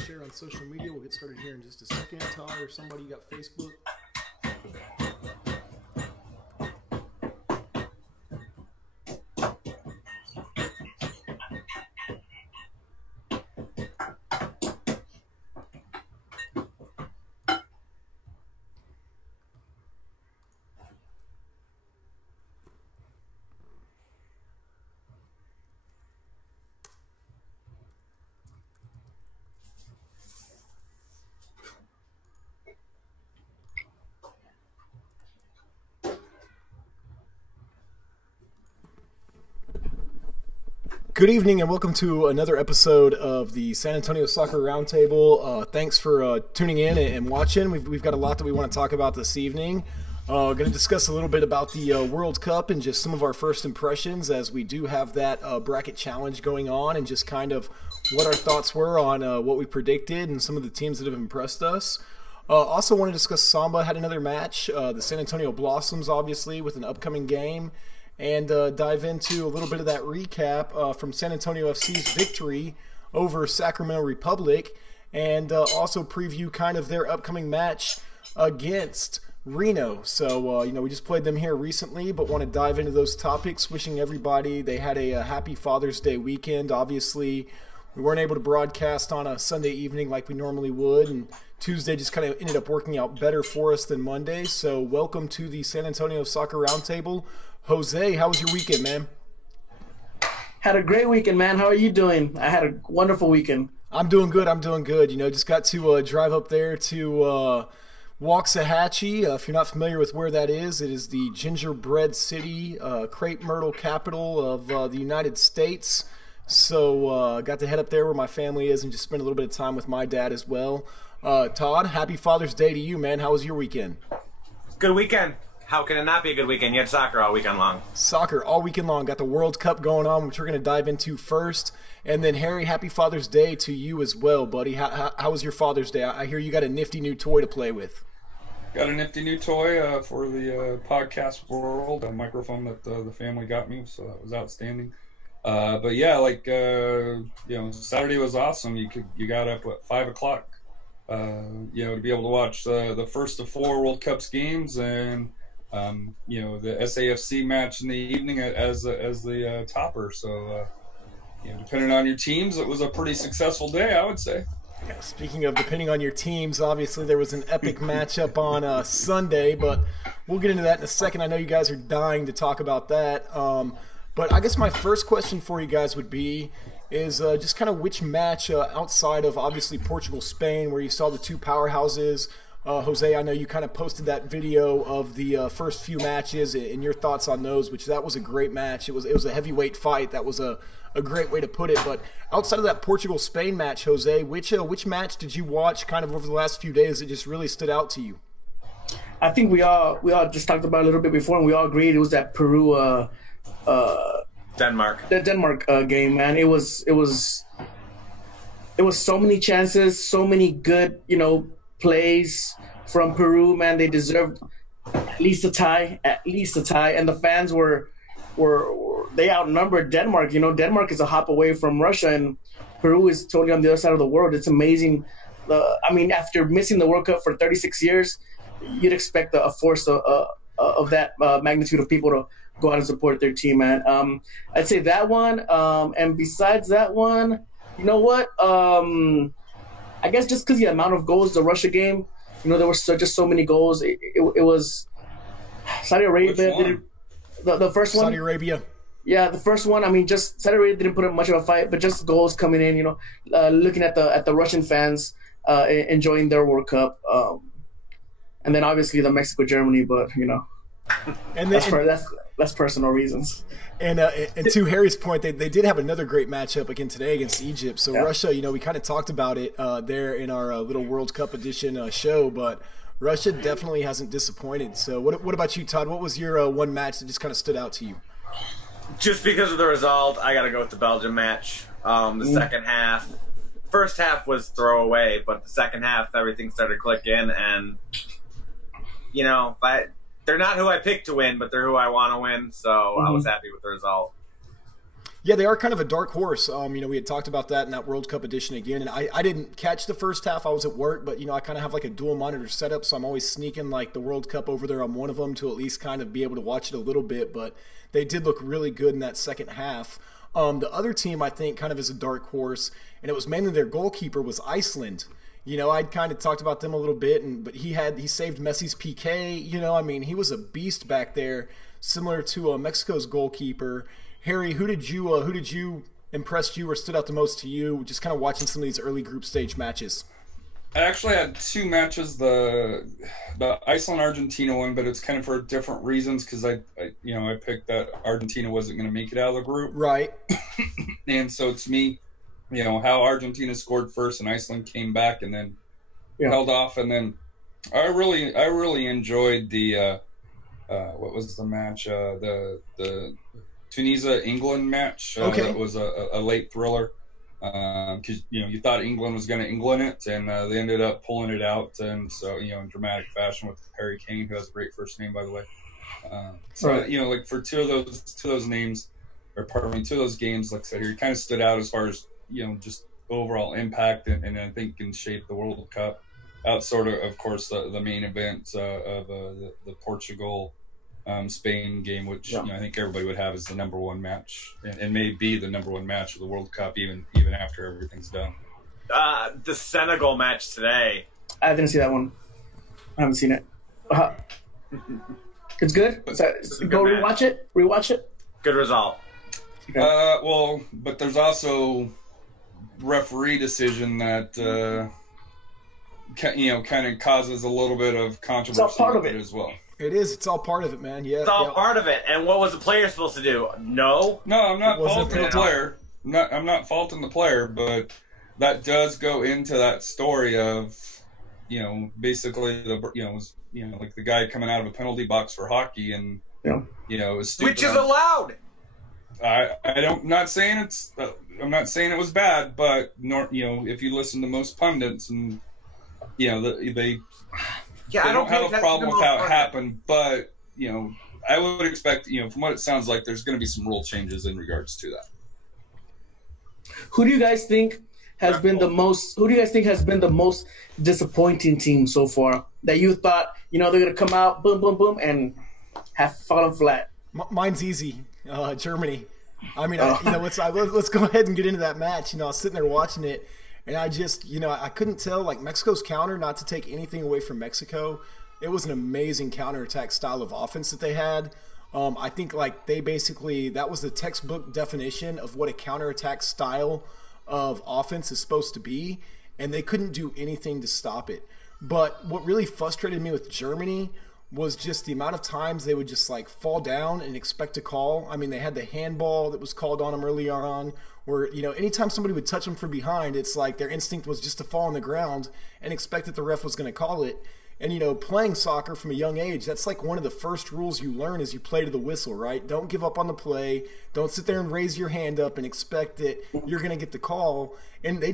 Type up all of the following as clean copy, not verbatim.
share on social media. We'll get started here in just a second. Todd or somebody, you got Facebook? Good evening and welcome to another episode of the San Antonio Soccer Roundtable. Thanks for tuning in and watching. We've got a lot that we want to talk about this evening. Going to discuss a little bit about the World Cup and just some of our first impressions, as we do have that bracket challenge going on, and just kind of what our thoughts were on what we predicted and some of the teams that have impressed us. Also want to discuss Samba had another match, the San Antonio Blossoms obviously with an upcoming game, and dive into a little bit of that recap from San Antonio FC's victory over Sacramento Republic, and also preview kind of their upcoming match against Reno. So, we just played them here recently, but want to dive into those topics. Wishing everybody they had a happy Father's Day weekend. Obviously, we weren't able to broadcast on a Sunday evening like we normally would, and Tuesday just kind of ended up working out better for us than Monday. So welcome to the San Antonio Soccer Roundtable. Jose, how was your weekend, man? Had a great weekend, man. How are you doing? I had a wonderful weekend. I'm doing good. Just got to drive up there to Waxahachie. If you're not familiar with where that is, it is the gingerbread city, crepe myrtle capital of the United States. So got to head up there where my family is and just spend a little bit of time with my dad as well. Todd, happy Father's Day to you, man. How was your weekend? Good weekend. How can it not be a good weekend? You had soccer all weekend long. Soccer all weekend long. Got the World Cup going on, which we're going to dive into first. And then, Harry, happy Father's Day to you as well, buddy. How was your Father's Day? I hear you got a nifty new toy to play with. Got a nifty new toy for the podcast world, a microphone that the family got me, so that was outstanding. But yeah, Saturday was awesome. You got up at 5 o'clock, to be able to watch the first of 4 World Cups games, and the SAFC match in the evening as the topper. So depending on your teams, it was a pretty successful day, I would say. Yeah, speaking of depending on your teams, obviously there was an epic matchup on Sunday, but we'll get into that in a second. I know you guys are dying to talk about that. But I guess my first question for you guys would be is just kind of which match outside of obviously Portugal-Spain, where you saw the two powerhouses. Jose, I know you kind of posted that video of the first few matches and your thoughts on those, which that was a great match. It was a heavyweight fight. That was a great way to put it. But outside of that Portugal-Spain match, Jose, which match did you watch kind of over the last few days that just really stood out to you? I think we all just talked about it a little bit before, and we all agreed it was that Peru Denmark. The Denmark game, man. It was so many chances, so many good, plays from Peru, man. They deserved at least a tie, and the fans were they outnumbered Denmark. Denmark is a hop away from Russia, and Peru is totally on the other side of the world. It's amazing. After missing the World Cup for 36 years, you'd expect a force of that magnitude of people to go out and support their team, man. I'd say that one. And besides that one, you know what? I guess just because the amount of goals, the Russia game, there were just so many goals. It was Saudi Arabia. The first one. Saudi Arabia. Yeah, the first one. Just Saudi Arabia didn't put up much of a fight, but just goals coming in. Looking at the Russian fans enjoying their World Cup, and then obviously the Mexico-Germany, but and that's personal reasons. And to Harry's point, they did have another great matchup again today against Egypt. So yeah. Russia, we kind of talked about it there in our little World Cup edition show, but Russia definitely hasn't disappointed. So what about you, Todd? What was your one match that just kind of stood out to you? Just because of the result, I got to go with the Belgium match. The second half. First half was throwaway, but the second half, everything started clicking, and they're not who I picked to win, but they're who I want to win, so I was happy with the result. Yeah, they are kind of a dark horse. We had talked about that in that World Cup edition again, and I didn't catch the first half. I was at work, but I kind of have like a dual monitor setup, so I'm always sneaking like the World Cup over there on one of them to at least kind of be able to watch it a little bit. But they did look really good in that second half. The other team I think kind of is a dark horse, and it was mainly their goalkeeper was Iceland. I'd kind of talked about them a little bit, but he saved Messi's PK. He was a beast back there, similar to Mexico's goalkeeper. Harry, who did you impressed you or stood out the most to you? Just kind of watching some of these early group stage matches. I actually had two matches, the Iceland-Argentina one, but it's kind of for different reasons because I picked that Argentina wasn't going to make it out of the group. Right. And so to me, how Argentina scored first and Iceland came back and then held off, and then I really enjoyed the what was the match? The Tunisia-England match. Okay. That was a late thriller because you thought England was going to England it, and they ended up pulling it out, and so in dramatic fashion with Harry Kane, who has a great first name by the way. Like for two of those names, or pardon me, two of those games, like I said, he kind of stood out as far as just overall impact, and I think can shape the World Cup. Outside of course, the main event of the Portugal. Spain game, which I think everybody would have as the number one match, and may be the number one match of the World Cup, even after everything's done. The Senegal match today. I didn't see that one. I haven't seen it. It's good. Go rewatch it. Rewatch it. Good result. Okay. But there's also referee decision that kind of causes a little bit of controversy. It's all part of it as well. It is. It's all part of it, man. Yeah. It's all part of it. And what was the player supposed to do? No, I'm not faulting the player. I'm not faulting the player, but that does go into that story of, basically like the guy coming out of a penalty box for hockey, and which is allowed. I'm not saying it was bad, but if you listen to most pundits and they. Yeah, I don't have a problem with how it happened, but I would expect from what it sounds like, there's going to be some rule changes in regards to that. Who do you guys think has been the most? Who do you guys think has been the most disappointing team so far that you thought they're going to come out boom boom boom and have fallen flat? Mine's easy. Germany. Let's go ahead and get into that match. I was sitting there watching it. And I just, I couldn't tell, like, Mexico's counter, not to take anything away from Mexico, it was an amazing counterattack style of offense that they had. I think, like, that was the textbook definition of what a counterattack style of offense is supposed to be, and they couldn't do anything to stop it. But what really frustrated me with Germany was just the amount of times they would just, like, fall down and expect a call. I mean, they had the handball that was called on them early on, where, anytime somebody would touch them from behind, it's like their instinct was just to fall on the ground and expect that the ref was going to call it. And, playing soccer from a young age, that's like one of the first rules you learn is you play to the whistle, right? Don't give up on the play. Don't sit there and raise your hand up and expect that you're going to get the call. And they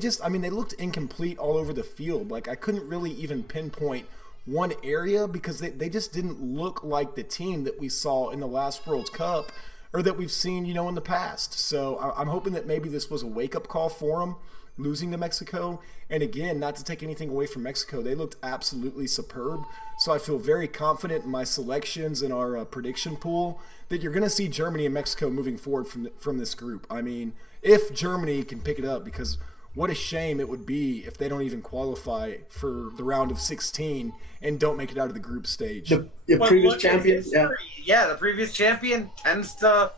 looked incomplete all over the field. Like, I couldn't really even pinpoint one area because they just didn't look like the team that we saw in the last World Cup or that we've seen, in the past. So I'm hoping that maybe this was a wake-up call for them, losing to Mexico. And again, not to take anything away from Mexico, they looked absolutely superb. So I feel very confident in my selections and our prediction pool that you're going to see Germany and Mexico moving forward from this group. I mean, if Germany can pick it up, because what a shame it would be if they don't even qualify for the round of 16 and don't make it out of the group stage. The previous champion, the previous champion tends to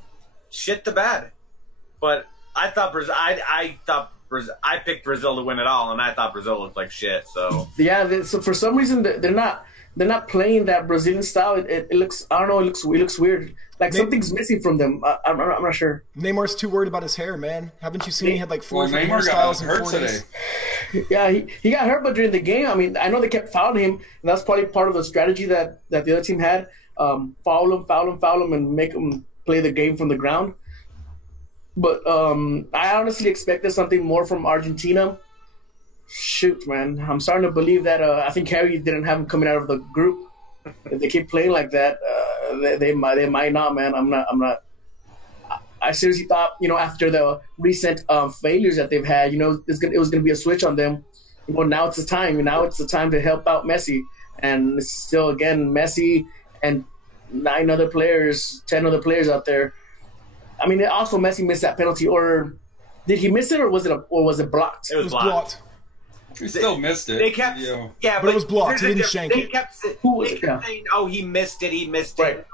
shit the bed. But I thought Brazil. I picked Brazil to win it all, and I thought Brazil looked like shit. So so for some reason they're not playing that Brazilian style. It looks, I don't know, it looks weird. Like something's missing from them. I'm not sure. Neymar's too worried about his hair, man. Haven't you seen he had like 4 different Neymar hairstyles got in 4 days? today. Yeah, he got hurt, but during the game, I mean, I know they kept fouling him, and that's probably part of the strategy that the other team had. Foul him, and make him play the game from the ground. But I honestly expected something more from Argentina. Shoot, man, I'm starting to believe that. I think Harry didn't have him coming out of the group. If they keep playing like that, they might not, man. I'm not. I seriously thought, after the recent failures that they've had, it was going to be a switch on them. Now it's the time. Now it's the time to help out Messi. And it's still, again, Messi and 10 other players out there. I mean, also Messi missed that penalty, or did he miss it, or was it blocked? It was blocked. He still missed it. They kept, but it was blocked. He didn't shank it. They kept saying, "Oh, he missed it. He missed it." Right.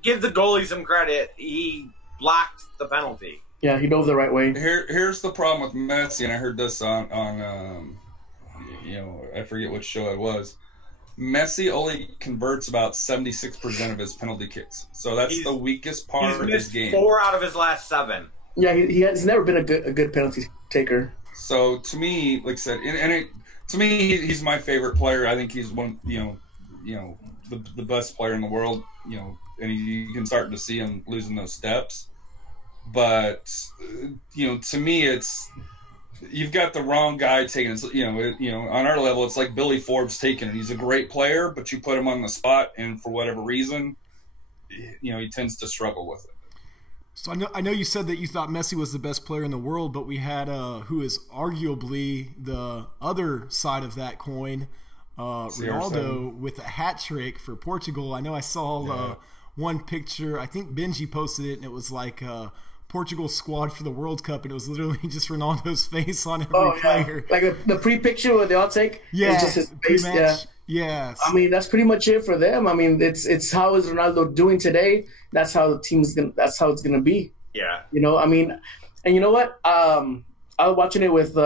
Give the goalie some credit. He blocked the penalty. Yeah, he dove the right way. Here's the problem with Messi, and I heard this on I forget which show it was. Messi only converts about 76% of his penalty kicks, so that's the weakest part of his game. 4 out of his last 7. Yeah, he's never been a good penalty taker. So to me, like I said, to me, he's my favorite player. I think he's one, the best player in the world. And you can start to see him losing those steps. But to me, it's you've got the wrong guy taking it. On our level, it's like Billy Forbes taking it. He's a great player, but you put him on the spot, and for whatever reason, he tends to struggle with it. So I know you said that you thought Messi was the best player in the world, but we had who is arguably the other side of that coin, Ronaldo with a hat trick for Portugal. I know I saw one picture. I think Benji posted it, and it was like Portugal squad for the World Cup, and it was literally just Ronaldo's face on every player. Like the pre-picture with the outtake. Yeah, it's just his face. Yeah. Yes. I mean, that's pretty much it for them. I mean, it's how is Ronaldo doing today? That's how the team's gonna. That's how it's gonna be. Yeah. I mean, and you know what? I was watching it with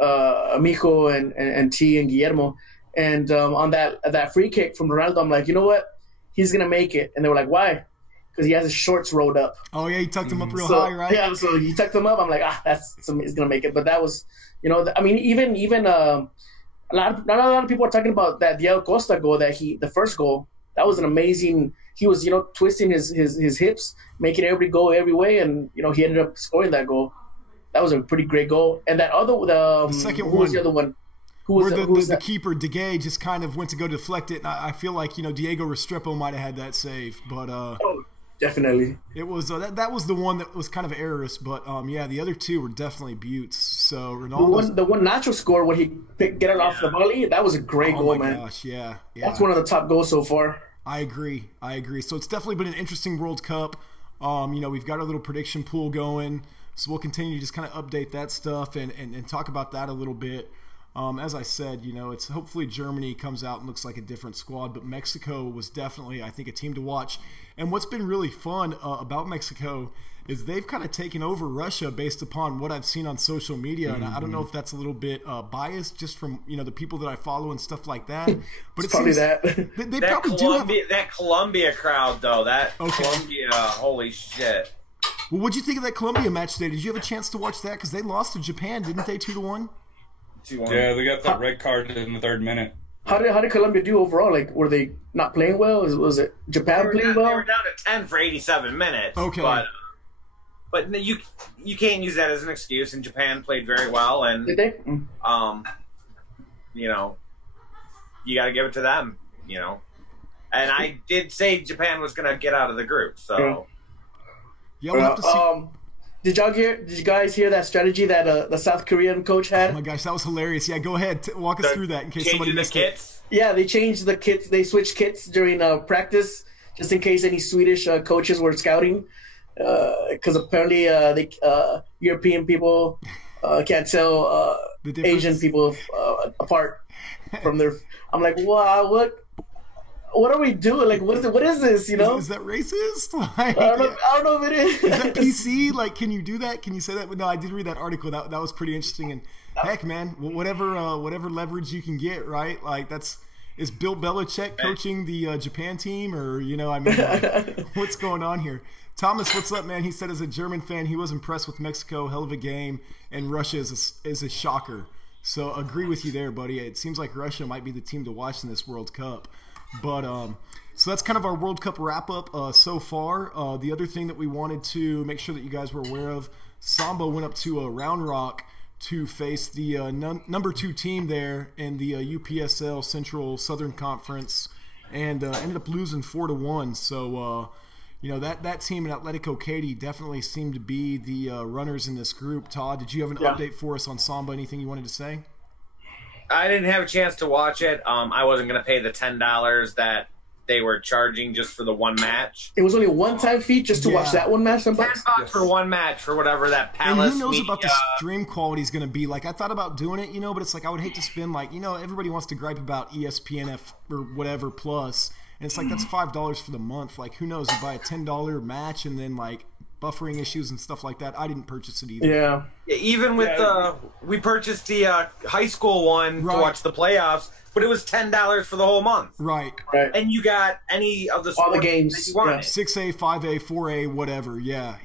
Amico and T and Guillermo, and on that free kick from Ronaldo, I'm like, you know what? He's gonna make it, and they were like, why? Because he has his shorts rolled up. Oh yeah, he tucked them up real high, right? Yeah, so he tucked them up. I'm like, he's gonna make it. But that was, I mean, even not a lot of people are talking about that Diego Costa goal, the first goal. That was an amazing. He was, twisting his hips, making every goal every way, and he ended up scoring that goal. That was a pretty great goal. And that the second one, was the other one? Who was the keeper, De Gea, just kind of went to go deflect it, and I feel like Diego Restrepo might have had that save, but definitely it was that was the one that was kind of errorless, but the other two were definitely buttes. So Ronaldo, the one Nacho scored when he get it off the volley, that was a great goal, man. Oh my gosh, yeah, that's one of the top goals so far. I agree. So it's definitely been an interesting World Cup. We've got our little prediction pool going, so we'll continue to just kind of update that stuff and talk about that a little bit. As I said, it's hopefully Germany comes out and looks like a different squad, but Mexico was definitely, I think, a team to watch. And what's been really fun about Mexico is they've kind of taken over Russia based upon what I've seen on social media. And I don't know if that's a little bit biased just from, the people that I follow and stuff like that. But it's probably that. They probably do have that Colombia crowd, though. Colombia, holy shit. Well, what'd you think of that Colombia match today? Did you have a chance to watch that? Because they lost to Japan, didn't they, 2-1? Yeah, they got that red card in the 3rd minute. How did Colombia do overall? Like, were they not playing well? Was it Japan playing well? They were down to 10 for 87 minutes. Okay. But you can't use that as an excuse. And Japan played very well, and did they? You got to give it to them. And I did say Japan was going to get out of the group. So yeah, we'll have to see. Did you guys hear that strategy that the South Korean coach had? Oh my gosh, that was hilarious. Yeah, go ahead. Walk us through that in case somebody missed it. Yeah, they changed the kits. They switched kits during practice just in case any Swedish coaches were scouting. Because apparently European people can't tell Asian people apart from their... I'm like, wow, what are we doing? Like, what is this? Is that racist? Like, I don't know if it is. Is that PC? Like, can you do that? Can you say that? But no, I did read that article. That was pretty interesting. And heck, man, whatever leverage you can get, right? Like, is Bill Belichick coaching the Japan team, or what's going on here? Thomas, what's up, man? He said as a German fan, he was impressed with Mexico. Hell of a game, and Russia is a shocker. So agree with you there, buddy. It seems like Russia might be the team to watch in this World Cup. But so that's kind of our World Cup wrap-up so far. The other thing that we wanted to make sure that you guys were aware of, Samba went up to Round Rock to face the number 2 team there in the UPSL Central Southern Conference, and ended up losing 4-1. So, that team in Atletico Katy definitely seemed to be the runners in this group. Todd, did you have an update for us on Samba? Anything you wanted to say? I didn't have a chance to watch it. I wasn't going to pay the $10 that they were charging just for the one match. It was only a one-time fee just to watch that one match. $10 for one match for whatever that Palace. And who knows media, about the stream quality is going to be? Like, I thought about doing it, but it's like I would hate to spend everybody wants to gripe about ESPN or whatever plus, and it's like that's $5 for the month. Like, who knows? You buy a $10 match and then like buffering issues and stuff like that. I didn't purchase it either. Yeah. Even with we purchased the high school one to watch the playoffs, but it was $10 for the whole month. Right. And you got any of the all the games that you wanted. 6A, 5A, 4A, whatever. Yeah.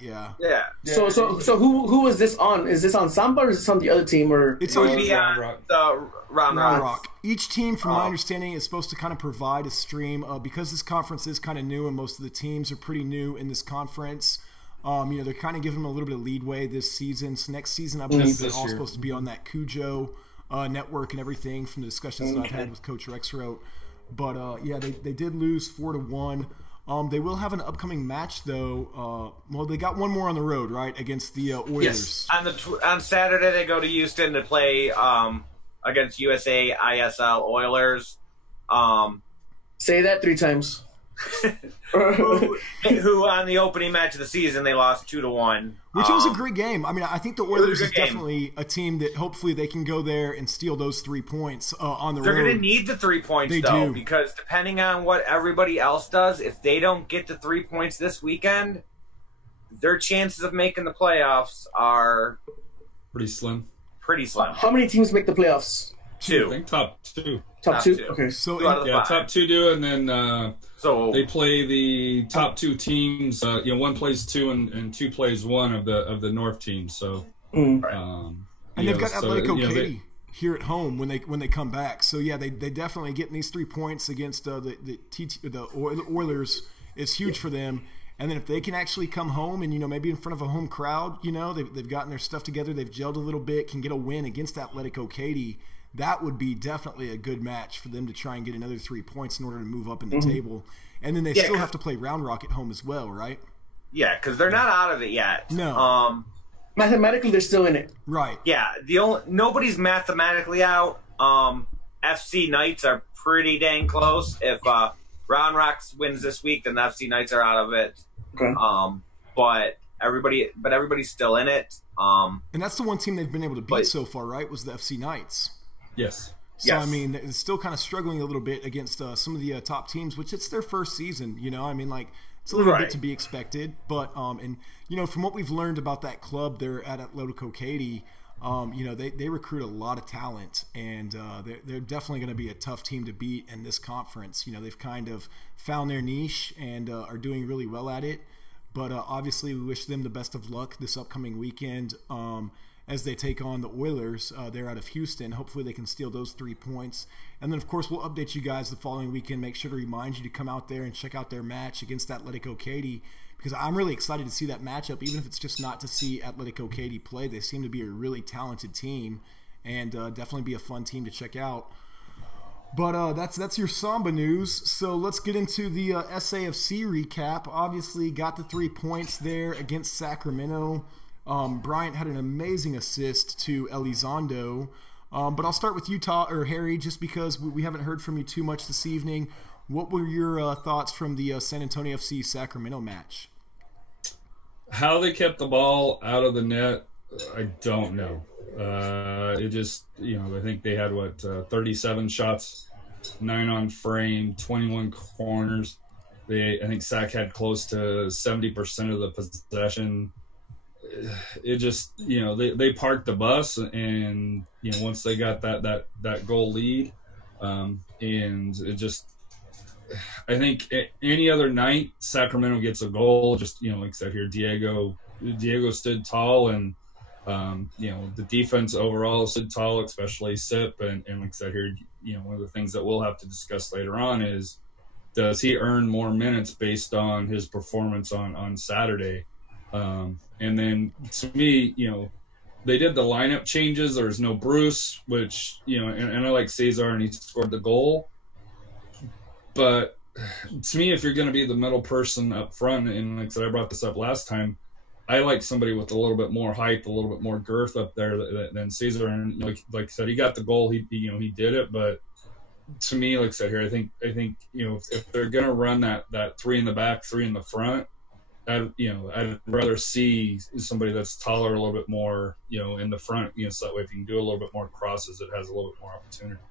So who is this on? Is this on Samba or is this on the other team? Or it's on the Round Rock. Each team, from my understanding, is supposed to kind of provide a stream because this conference is kind of new and most of the teams are pretty new in this conference. They're kind of giving them a little bit of leadway this season. So next season, I believe they're all supposed to be on that Cujo network and everything from the discussions that I've had with Coach Rexroth. But they did lose 4-1. They will have an upcoming match though. They got one more on the road, right, against the Oilers. Yes. On Saturday they go to Houston to play against USA ISL Oilers. Say that 3 times. who on the opening match of the season they lost 2-1, which was a great game. I mean, I think the Oilers is definitely a team that hopefully they can go there and steal those 3 points on the road. They're going to need the 3 points because depending on what everybody else does, if they don't get the 3 points this weekend, their chances of making the playoffs are pretty slim. How many teams make the playoffs? 2. I think top 2. Top 2? Okay. So top 2 do, and then so they play the top 2 teams. One plays 2 and 2 plays 1 of the North team. So, and they've got Atletico Katy here at home when they come back. So they definitely getting these 3 points against the Oilers is huge for them. And then if they can actually come home and maybe in front of a home crowd, they've gotten their stuff together, they've gelled a little bit, can get a win against Atletico Katy. That would be definitely a good match for them to try and get another 3 points in order to move up in the table. And then they still have to play Round Rock at home as well, right? Yeah, because they're not out of it yet. No. Mathematically, they're still in it. Right. Yeah. Nobody's mathematically out. FC Knights are pretty dang close. If Round Rock wins this week, then the FC Knights are out of it. Okay. But everybody's still in it. And that's the one team they've been able to beat so far, right? Was the FC Knights. Yes. So, I mean, they're still kind of struggling a little bit against some of the top teams, which it's their first season, I mean, like, it's a little bit to be expected. But, from what we've learned about that club there at Atletico Katy, they recruit a lot of talent, and they're definitely going to be a tough team to beat in this conference. They've kind of found their niche and are doing really well at it. But obviously, we wish them the best of luck this upcoming weekend as they take on the Oilers. They're out of Houston. Hopefully, they can steal those 3 points. And then, of course, we'll update you guys the following weekend. Make sure to remind you to come out there and check out their match against Atletico Katy, because I'm really excited to see that matchup, even if it's just not to see Atletico Katy play. They seem to be a really talented team and definitely be a fun team to check out. But that's your Samba news. So let's get into the SAFC recap. Obviously, got the 3 points there against Sacramento. Bryant had an amazing assist to Elizondo. But I'll start with you, Harry, just because we haven't heard from you too much this evening. What were your thoughts from the San Antonio FC Sacramento match? How they kept the ball out of the net, I don't know. It just, I think they had 37 shots, 9 on frame, 21 corners. I think Sac had close to 70% of the possession. It just, they parked the bus, and once they got that goal lead, and it just, I think any other night Sacramento gets a goal. Just like I said here, Diego stood tall, and the defense overall stood tall, especially Sip. And like I said here, one of the things that we'll have to discuss later on is, does he earn more minutes based on his performance on Saturday? And then to me, they did the lineup changes. There's no Bruce, which, and I like Cesar, and he scored the goal. But to me, if you're going to be the middle person up front, and like I said, I brought this up last time, I like somebody with a little bit more height, a little bit more girth up there than Cesar. And like I said, he got the goal. He did it. But to me, like I said here, I think if they're going to run that 3 in the back, 3 in the front, I'd rather see somebody that's taller, a little bit more, in the front. So that way, if you can do a little bit more crosses, it has a little bit more opportunity.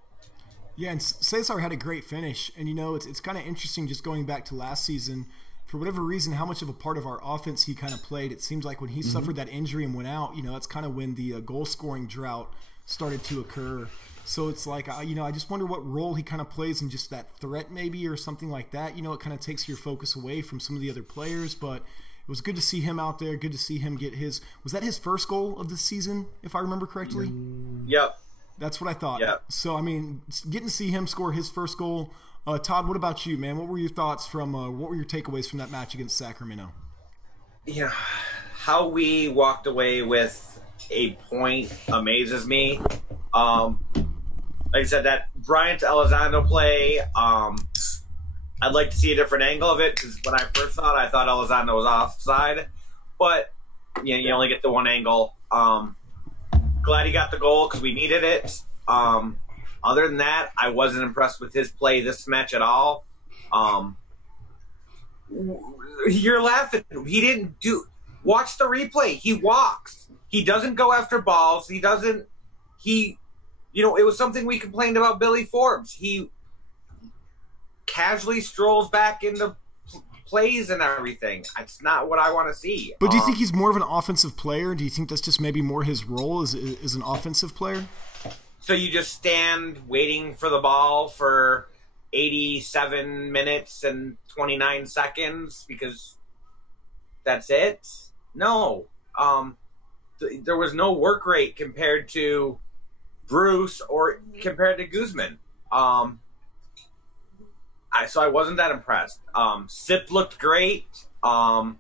Yeah, and Cesar had a great finish, and it's kind of interesting just going back to last season. For whatever reason, how much of a part of our offense he kind of played. It seems like when he suffered that injury and went out, that's kind of when the goal-scoring drought started to occur. So it's like, I just wonder what role he kind of plays in just that threat maybe or something like that. It kind of takes your focus away from some of the other players, but it was good to see him out there, good to see him get his – was that his first goal of the season, if I remember correctly? Yep. That's what I thought. Yep. So, getting to see him score his first goal – Todd, what about you, man? What were your thoughts from what were your takeaways from that match against Sacramento? How we walked away with a point amazes me. Like I said, that Bryant Elizondo play, I'd like to see a different angle of it because when I first saw it, I thought Elizondo was offside. But you only get the one angle. Glad he got the goal because we needed it. Other than that, I wasn't impressed with his play this match at all. You're laughing. He didn't do – watch the replay. He walks. He doesn't go after balls. He doesn't – it was something we complained about Billy Forbes. He casually strolls back into plays and everything. It's not what I want to see. But do you think he's more of an offensive player? Do you think that's just maybe more his role as an offensive player? So you just stand waiting for the ball for 87 minutes and 29 seconds because that's it? No. There was no work rate compared to Bruce or compared to Guzman. So I wasn't that impressed. Sip looked great. I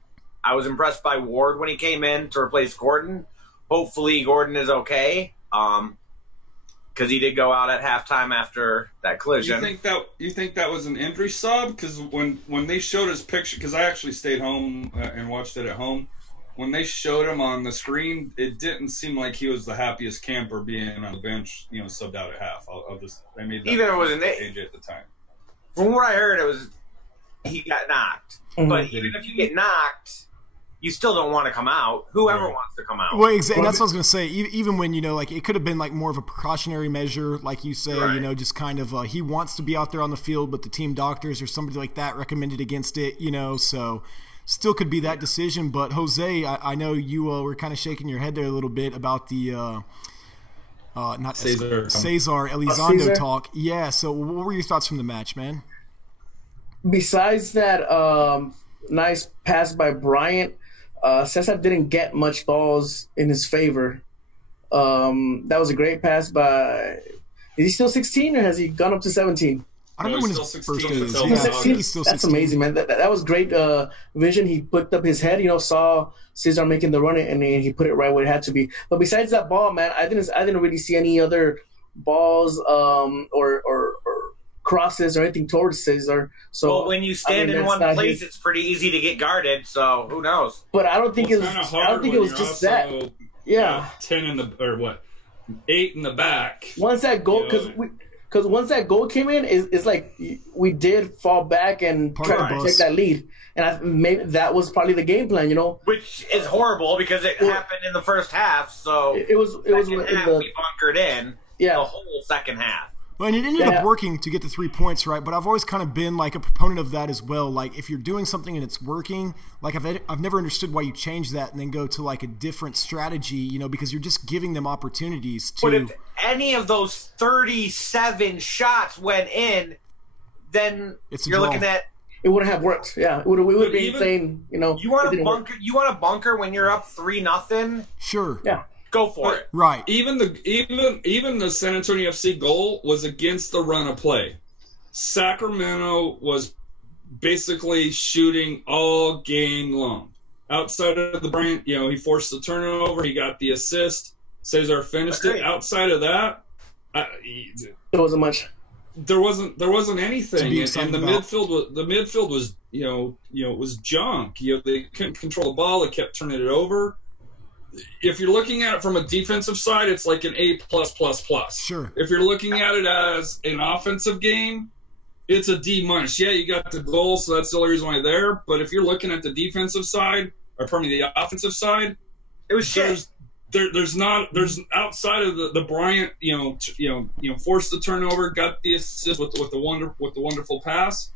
was impressed by Ward when he came in to replace Gordon. Hopefully Gordon is okay. Because he did go out at halftime after that collision. You think that was an injury sub? Because when they showed his picture, because I actually stayed home and watched it at home. When they showed him on the screen, it didn't seem like he was the happiest camper being on the bench, subbed out at half. I made that even it wasn't AJ at the time. From what I heard, it was he got knocked. Mm-hmm. But even if you get knocked, you still don't want to come out. Whoever wants to come out. Well, exactly. That's what I was going to say. Even when, it could have been like more of a precautionary measure, like you say, right. Just kind of he wants to be out there on the field, but the team doctors or somebody like that recommended against it, so still could be that decision. But Jose, I know you were kind of shaking your head there a little bit about the not Cesar Elizondo talk. Yeah, so what were your thoughts from the match, man? Besides that nice pass by Bryant, Cesar didn't get much balls in his favor. That was a great pass by – is he still 16 or has he gone up to 17? I don't know when his birthday is. He's 16. He's still 16. That's amazing, man. That was great vision. He put up his head, saw Cesar making the run, and he put it right where it had to be. But besides that ball, man, I didn't really see any other balls or crosses or anything towards Cesar. So when you stand in one place, it's pretty easy to get guarded. So who knows? But I don't think it was. I don't think it was just that. Yeah, 10 in the or what? 8 in the back. Once that goal, because once that goal came in, it's like we did fall back and try to protect that lead, and maybe that was probably the game plan, Which is horrible because it happened in the first half. So it was we bunkered in the whole second half. Well, and it ended up working to get the 3 points, right? But I've always kind of been like a proponent of that as well. Like if you're doing something and it's working, like I've never understood why you change that and then go to like a different strategy, because you're just giving them opportunities to. But if any of those 37 shots went in, then you're looking at. It wouldn't have worked. Yeah, it would have been insane. You want to bunker. You want to bunker when you're up 3-0. Sure. Yeah. Go for it. Right. Even the San Antonio FC goal was against the run of play. Sacramento was basically shooting all game long. Outside of the Bryant, he forced the turnover, he got the assist. Cesar finished it. Outside of that, it wasn't much. there wasn't anything, be and excited the about. midfield was it was junk. They couldn't control the ball. They kept turning it over. If you're looking at it from a defensive side, it's like an A+++. Sure. If you're looking at it as an offensive game, it's a D-. Yeah, you got the goal, so that's the only reason why they're there. But if you're looking at the defensive side, or pardon me, the offensive side, It was shit. there's outside of the Bryant, forced the turnover, got the assist with the wonderful pass.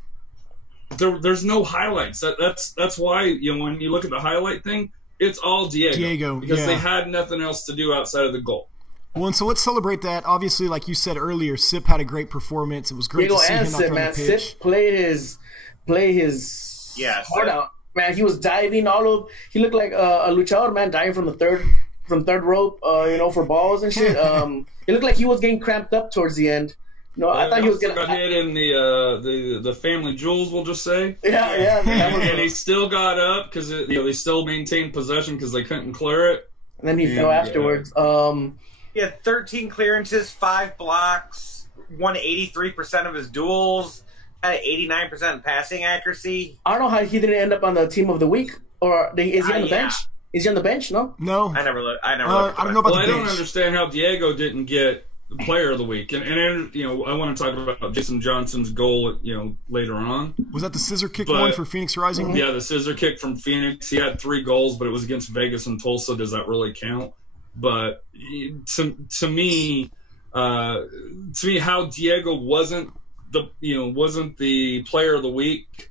There's no highlights. That's why when you look at the highlight thing, it's all Diego because yeah. they had nothing else to do outside of the goal. Well, and so let's celebrate that. Obviously, like you said earlier, Sip had a great performance. It was great Diego to see and him out Sip, there on man. the pitch. Sip played his heart Sip. out. Man, he was diving he looked like a luchador, man, diving from third rope, for balls and shit. It looked like he was getting cramped up towards the end. I thought he was got hit in the family jewels, we'll just say. Yeah. And he still got up because they still maintained possession because they couldn't clear it. And then he fell afterwards. He had 13 clearances, 5 blocks, won 83% of his duels, had 89% passing accuracy. I don't know how he didn't end up on the team of the week, or is he on the Yeah. bench? Is he on the bench? No. No. I never looked. I don't know about Well, I the don't bench. understand how Diego didn't get the player of the week. And I want to talk about Jason Johnson's goal, later on. Was that the scissor kick But- one for Phoenix Rising? Yeah, the scissor kick from Phoenix. He had 3 goals, but it was against Vegas and Tulsa. Does that really count? But to me, how Diego wasn't the player of the week,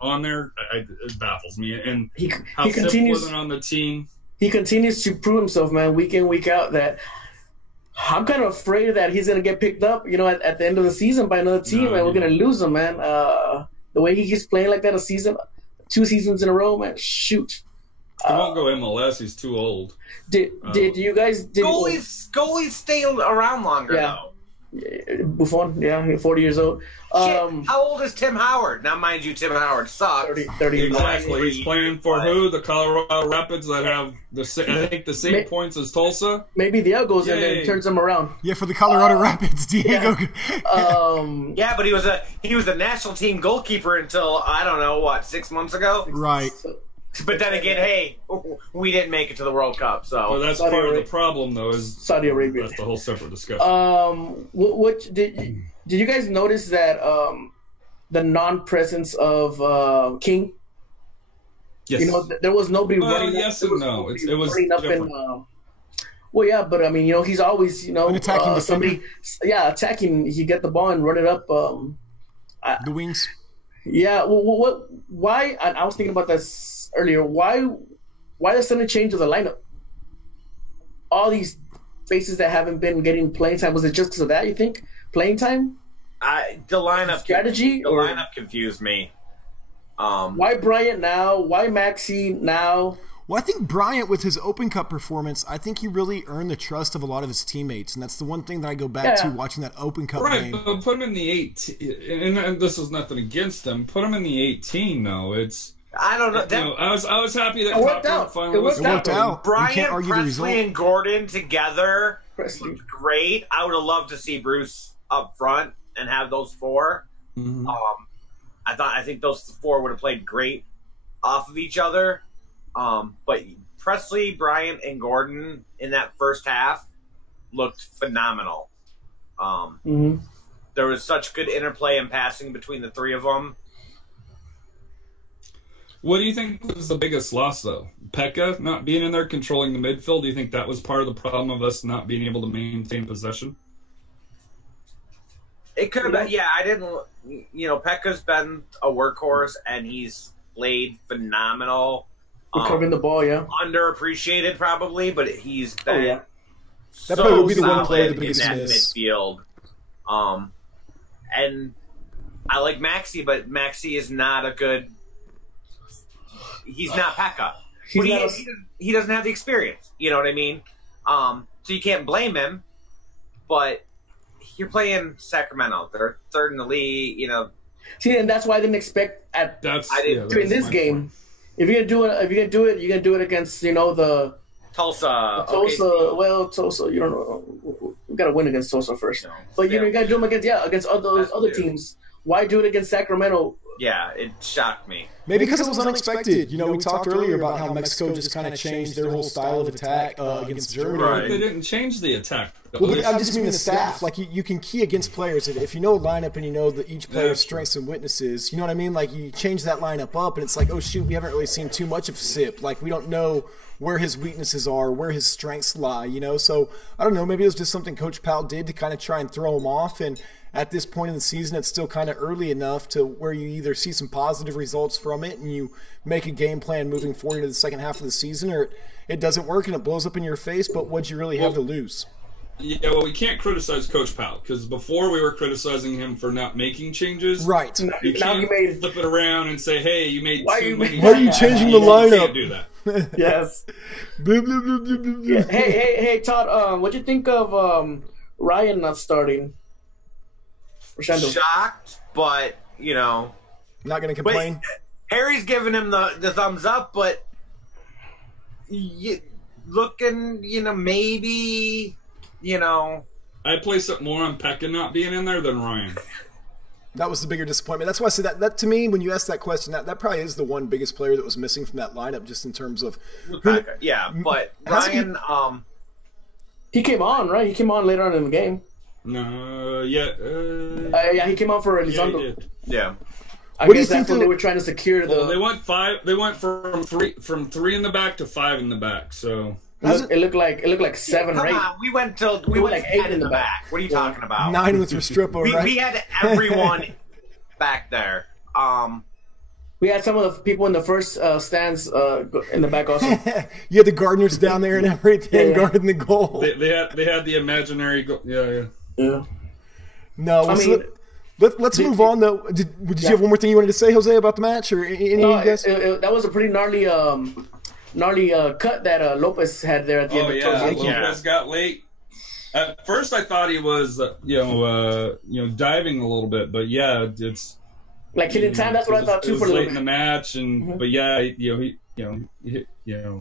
on there, it baffles me. And how he Sip continues. wasn't on the team. He continues to prove himself, man, week in, week out. That I'm kind of afraid that he's gonna get picked up, at the end of the season by another team, and we're gonna lose him, man. The way he keeps playing like that 2 seasons in a row, man. Shoot. He won't go MLS. He's too old. Did you guys Goalies stay around longer Yeah. though. Buffon? Yeah, he's 40 years old. Shit, how old is Tim Howard? Now, mind you, Tim Howard sucks. 30 Exactly. He's playing for who? The Colorado Rapids that have the same points as Tulsa. Maybe Diego goes in there Yay. and turns him around. Yeah, for the Colorado Rapids, Diego. Yeah, but he was a national team goalkeeper until I don't know 6 months ago. Right. But then again, hey, we didn't make it to the World Cup, Well, so that's Saudi part of the Arabia. problem, though. Is Saudi Arabia. that's the whole separate discussion. What did you guys notice that the non-presence of King? yes. There was nobody Well, running. yes there and was no. nobody It was running up different. well, yeah, but I mean, he's always, An attacking somebody, attacking. He get the ball and run it up. The wings. Yeah. Well, why? I was thinking about this earlier. Why the sudden change of the lineup? All these faces that haven't been getting playing time. Was it just because of that? You think playing time? the lineup Strategy The or- lineup confused me. Why Bryant now? Why Maxi now? Well, I think Bryant, with his Open Cup performance, I think he really earned the trust of a lot of his teammates, and that's the one thing that I go back to Yeah. watching that Open Cup Right, game. but put him in the 18, and this is nothing against him. Put him in the 18, though. It's I don't know. That, I was happy that It worked Cochran out. finally It was worked It worked out. You Brian, can't argue the result. Presley, and Gordon together Presley. looked great. I would have loved to see Bruce up front and have those 4. Mhm. I think those 4 would have played great off of each other. But Presley, Bryant, and Gordon in that first half looked phenomenal. Mm-hmm. There was such good interplay and passing between the 3 of them. What do you think was the biggest loss, though? Pekka not being in there controlling the midfield? Do you think that was part of the problem of us not being able to maintain possession? It could have been, yeah. I didn't, Pekka's been a workhorse and he's played phenomenal. Recovering the ball, yeah. Underappreciated probably, but he's been Oh, yeah. That probably would be the one solid player the in biggest that miss. midfield. And I like Maxi, but Maxi is not a good. He's not Pekka. He's But not he doesn't have the experience. You know what I mean? So you can't blame him. But you're playing Sacramento. They're third in the league. See, and that's why I didn't expect That's I didn't- during this my game. point. If you're gonna do it, you're gonna do it against the Tulsa. Tulsa. OKC. Well, Tulsa. You don't know. we gotta win against Tulsa first. No. But you know, you gotta do them against all those other Absolutely. teams. Why do it against Sacramento? Yeah, it shocked me. Maybe because it was unexpected. You know, we talked earlier about how Mexico just kind of changed their whole style of attack against Germany. Right. They didn't change the attack. Well, but I'm just meaning the staff. Like, you can key against players. If you know a lineup and you know each player's strengths and weaknesses, you know what I mean? Like, you change that lineup up, and it's like, oh, shoot, we haven't really seen too much of Sip. Like, we don't know where his weaknesses are, where his strengths lie, you know? So, I don't know. Maybe it was just something Coach Powell did to kind of try and throw him off. And at this point in the season, it's still kind of early enough to where you either see some positive results from it and you make a game plan moving forward into the second half of the season, or it doesn't work and it blows up in your face, but what'd you really have to lose? Yeah, well, we can't criticize Coach Powell because before we were criticizing him for not making changes. Right. You Now can't you made flip it around and say, "Hey, you made Why too you many." made- Why are you changing You the lineup? can't do that. yes. Blah, blah, blah, blah, blah, blah. Hey, Todd. What'd you think of Ryan not starting? Rashando. Shocked, but you know, Not going to but complain? Harry's giving him the thumbs up, but looking, you know, maybe, you know. I place it more on Pekka not being in there than Ryan. That was the bigger disappointment. That's why I say that to me, when you ask that question, that probably is the one biggest player that was missing from that lineup, just in terms of Yeah, but Has he- Ryan, He came on, right? He came on later on in the game. No, yeah, Yeah, he came on for yeah, he Elizondo. did. yeah. I What do you guess that's think when the- they were trying to secure the. Well, they went five. They went from three in the back to 5 in the back. So it looked like 7 or Come 8. on, we went were like like 8 in the back. What are you talking about? 9 with Restrepo, We right? had everyone back there. We had some of the people in the first stands in the back also. You had the Gardeners down there and everything Yeah. guarding the goal. they had the imaginary. Yeah. Yeah. No, I so mean- let's move on though. Did you have one more thing you wanted to say, Jose, about the match, or any No, of you guys? that was a pretty gnarly cut that Lopez had there at the Oh end. yeah, Of Lopez got late. At first, I thought he was, diving a little bit, but yeah, it's like killing time. That's what I thought it too was for a late little in the bit. match, and but yeah,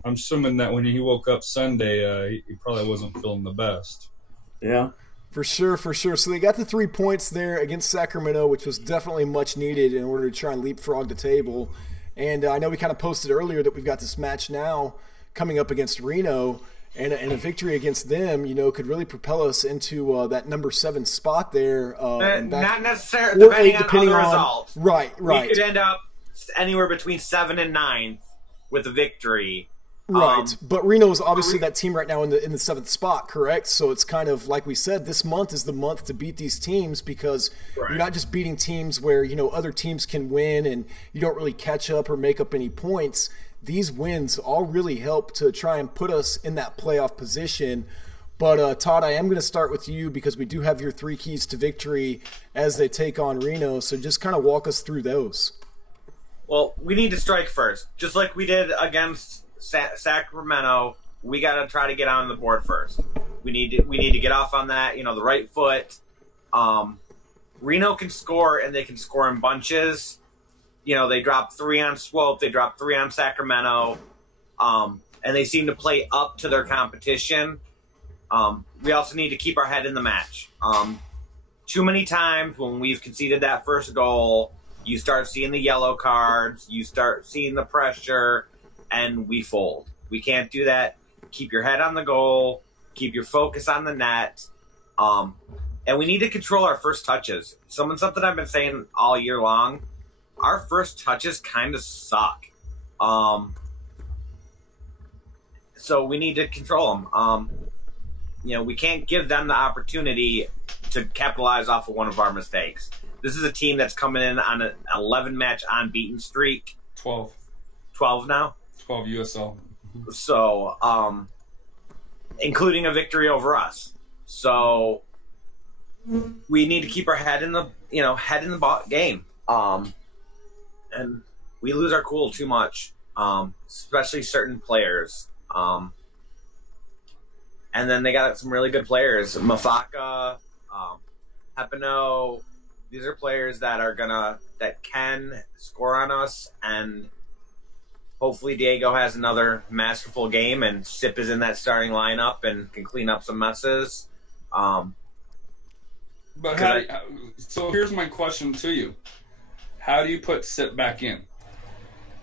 I'm assuming that when he woke up Sunday, he probably wasn't feeling the best. Yeah. For sure. So they got the 3 points there against Sacramento, which was definitely much needed in order to try and leapfrog the table. And I know we kind of posted earlier that we've got this match now coming up against Reno, and a victory against them, you know, could really propel us into that number 7 spot there. And back, Not necessarily, or 8, depending on other results. Right. We could end up anywhere between 7 and 9th with a victory. Right, but Reno is obviously that team right now in the 7th spot, correct? So it's kind of like we said, this month is the month to beat these teams, because you're not just beating teams where, you know, other teams can win and you don't really catch up or make up any points. These wins all really help to try and put us in that playoff position. But Todd, I am going to start with you because we do have your 3 keys to victory as they take on Reno. So just kind of walk us through those. Well, we need to strike first, just like we did against Sacramento. We got to try to get on the board first. We need to get off on that, you know, the right foot. Reno can score, and they can score in bunches. You know, they dropped 3 on Swope, they dropped 3 on Sacramento, and they seem to play up to their competition. We also need to keep our head in the match. Too many times when we've conceded that first goal, you start seeing the yellow cards, you start seeing the pressure, and we fold. We can't do that. Keep your head on the goal, keep your focus on the net, and we need to control our first touches. Something I've been saying all year long, our first touches kind of suck. So we need to control them. You know, we can't give them the opportunity to capitalize off of one of our mistakes. This is a team that's coming in on an 11-match unbeaten streak. 12 now? 12 USL. So, including a victory over us. So, we need to keep our head in the game. And we lose our cool too much, especially certain players. And then they got some really good players. Mafaka, Hepino. These are players that can score on us, and hopefully Diego has another masterful game and Sip is in that starting lineup and can clean up some messes. But so here's my question to you: how do you put Sip back in?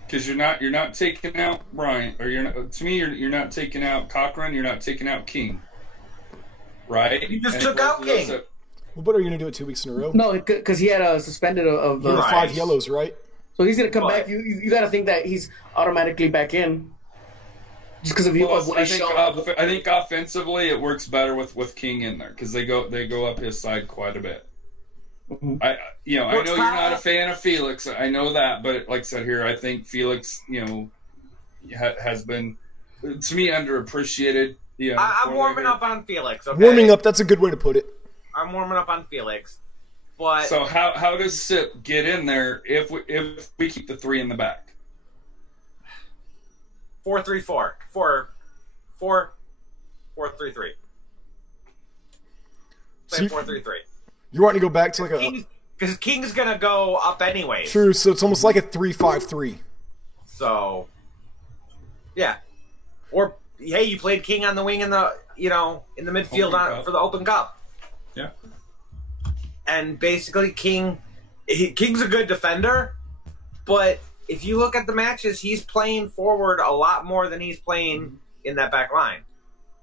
Because you're not taking out Bryant, or you're not taking out Cochran, you're not taking out King, right? You just took out King. Well, but are you going to do it 2 weeks in a row? No, because he had a suspended of He had 5 yellows, right? So he's going to come back. You got to think that he's automatically back in. Just because of what he's showing. I think offensively it works better with King in there because they go up his side quite a bit. Mm-hmm. I know you're not a fan of Felix. I know that, but like I said here, I think Felix, has been to me underappreciated. Yeah, I'm warming up on Felix. Okay? Warming up, that's a good way to put it. I'm warming up on Felix, but so how does Sip get in there if we keep the 3 in the back? 4-3-4. 4-3-3. Play 4-3-3. You want to go back to like a... Because King's going to go up anyways. True, so it's almost like a 3-5-3. So, yeah. Or, hey, you played King on the wing in the, in the midfield for the Open Cup. Yeah. And basically King's a good defender, but if you look at the matches, he's playing forward a lot more than he's playing in that back line.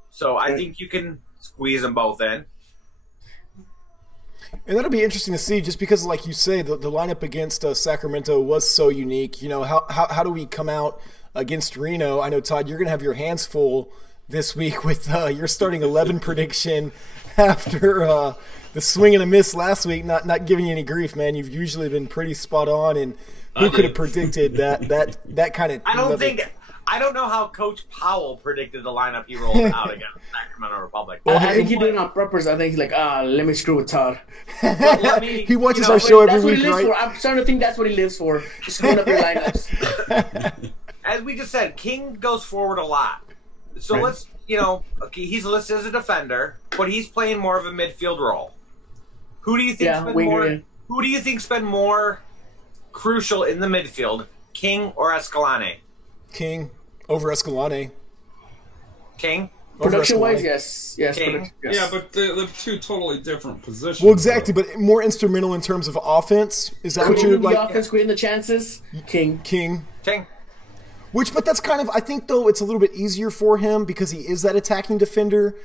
So I think you can squeeze them both in. And that'll be interesting to see, just because, like you say, the lineup against Sacramento was so unique. How do we come out against Reno? I know, Todd, you're going to have your hands full this week with your starting 11 prediction after the swing and a miss last week. Not giving you any grief, man. You've usually been pretty spot on, and who could have predicted that kind of? I don't know how Coach Powell predicted the lineup he rolled out against Sacramento Republic. Well, I think he did it on purpose. I think he's like, let me screw with Todd. He watches our show every week, right? I'm starting to think that's what he lives for. Screwing up your lineups. As we just said, King goes forward a lot. So let's, he's listed as a defender, but he's playing more of a midfield role. Who do you think Who do you think spend more crucial in the midfield, King or Escalante? King over Escalante. King? Production-wise, yes. King. Yes. Yeah, but they're 2 totally different positions. Well, exactly, but more instrumental in terms of offense. Is that what you're like? The offense, creating the chances. King. But that's kind of, I think, though, it's a little bit easier for him because he is that attacking defender.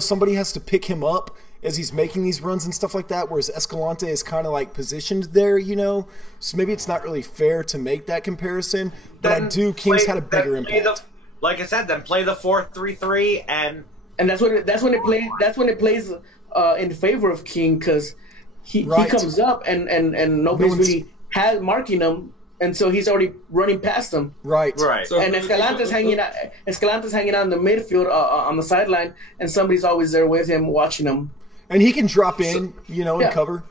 Somebody has to pick him up as he's making these runs and stuff like that, whereas Escalante is kind of like positioned there, So maybe it's not really fair to make that comparison. But King's had a bigger impact. Like I said, then play the 4-3-3 and that's when it plays in favor of King, because he comes up and nobody's really marking him. And so he's already running past them. Right. So and Escalante's hanging out in the midfield on the sideline, and somebody's always there with him, watching him. And he can drop in, and cover.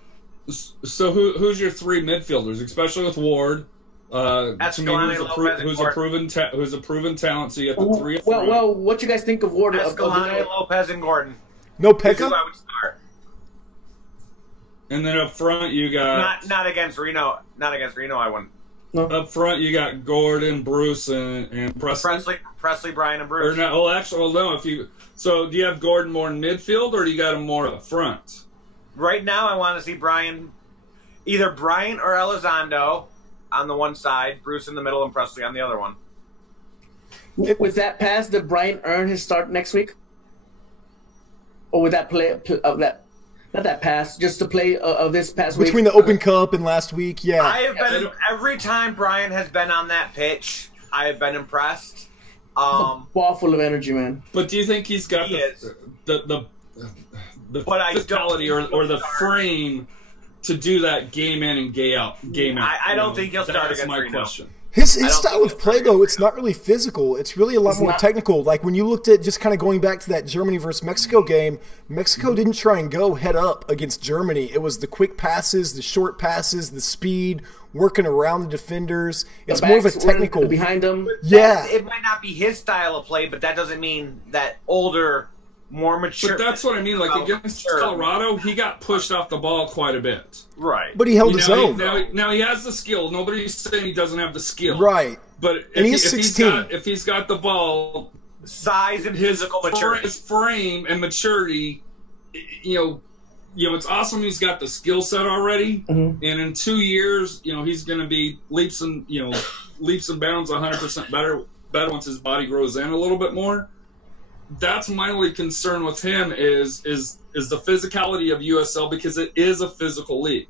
So who's your 3 midfielders, especially with Ward? Escalante, who's a proven talent. So you have the 3 of 3. Well, what you guys think of Ward? Escalante, Lopez, and Gordon. No Pekka? I would start. And then up front you got not against Reno. Not against Reno. I wouldn't. No. Up front, you got Gordon, Bruce, and Presley. Presley, Brian, and Bruce. Or no, so do you have Gordon more in midfield, or do you got him more up front? Right now, I want to see either Brian or Elizondo on the one side, Bruce in the middle, and Presley on the other one. With that pass, did Brian earn his start next week? Or with that play of that? Not that pass, just the play of this past week. Between the Open Cup and last week, yeah. I have been every time Brian has been on that pitch, I have been impressed. Ball full of energy, man. But do you think he's got the physicality or the frame to do that game in and game out? I don't think he'll start against Reno. Question. His style of play, though, it's not really physical. It's really a lot more technical. Like, when you looked at, just kind of going back to that Germany versus Mexico game, Mexico didn't try and go head up against Germany. It was the quick passes, the short passes, the speed, working around the defenders. It's more of a technical. Behind them. Yeah. It might not be his style of play, but that doesn't mean that older, more mature. But that's what I mean. Like, against Colorado, he got pushed off the ball quite a bit. Right. But he held his own. Now he has the skill. Nobody's saying he doesn't have the skill. Right. But and he's 16. If he's got the ball, size and physical maturity, his frame and maturity it's awesome he's got the skill set already, and in 2 years, he's going to be leaps and bounds 100% better once his body grows in a little bit more. That's my only concern with him is the physicality of USL, because it is a physical league.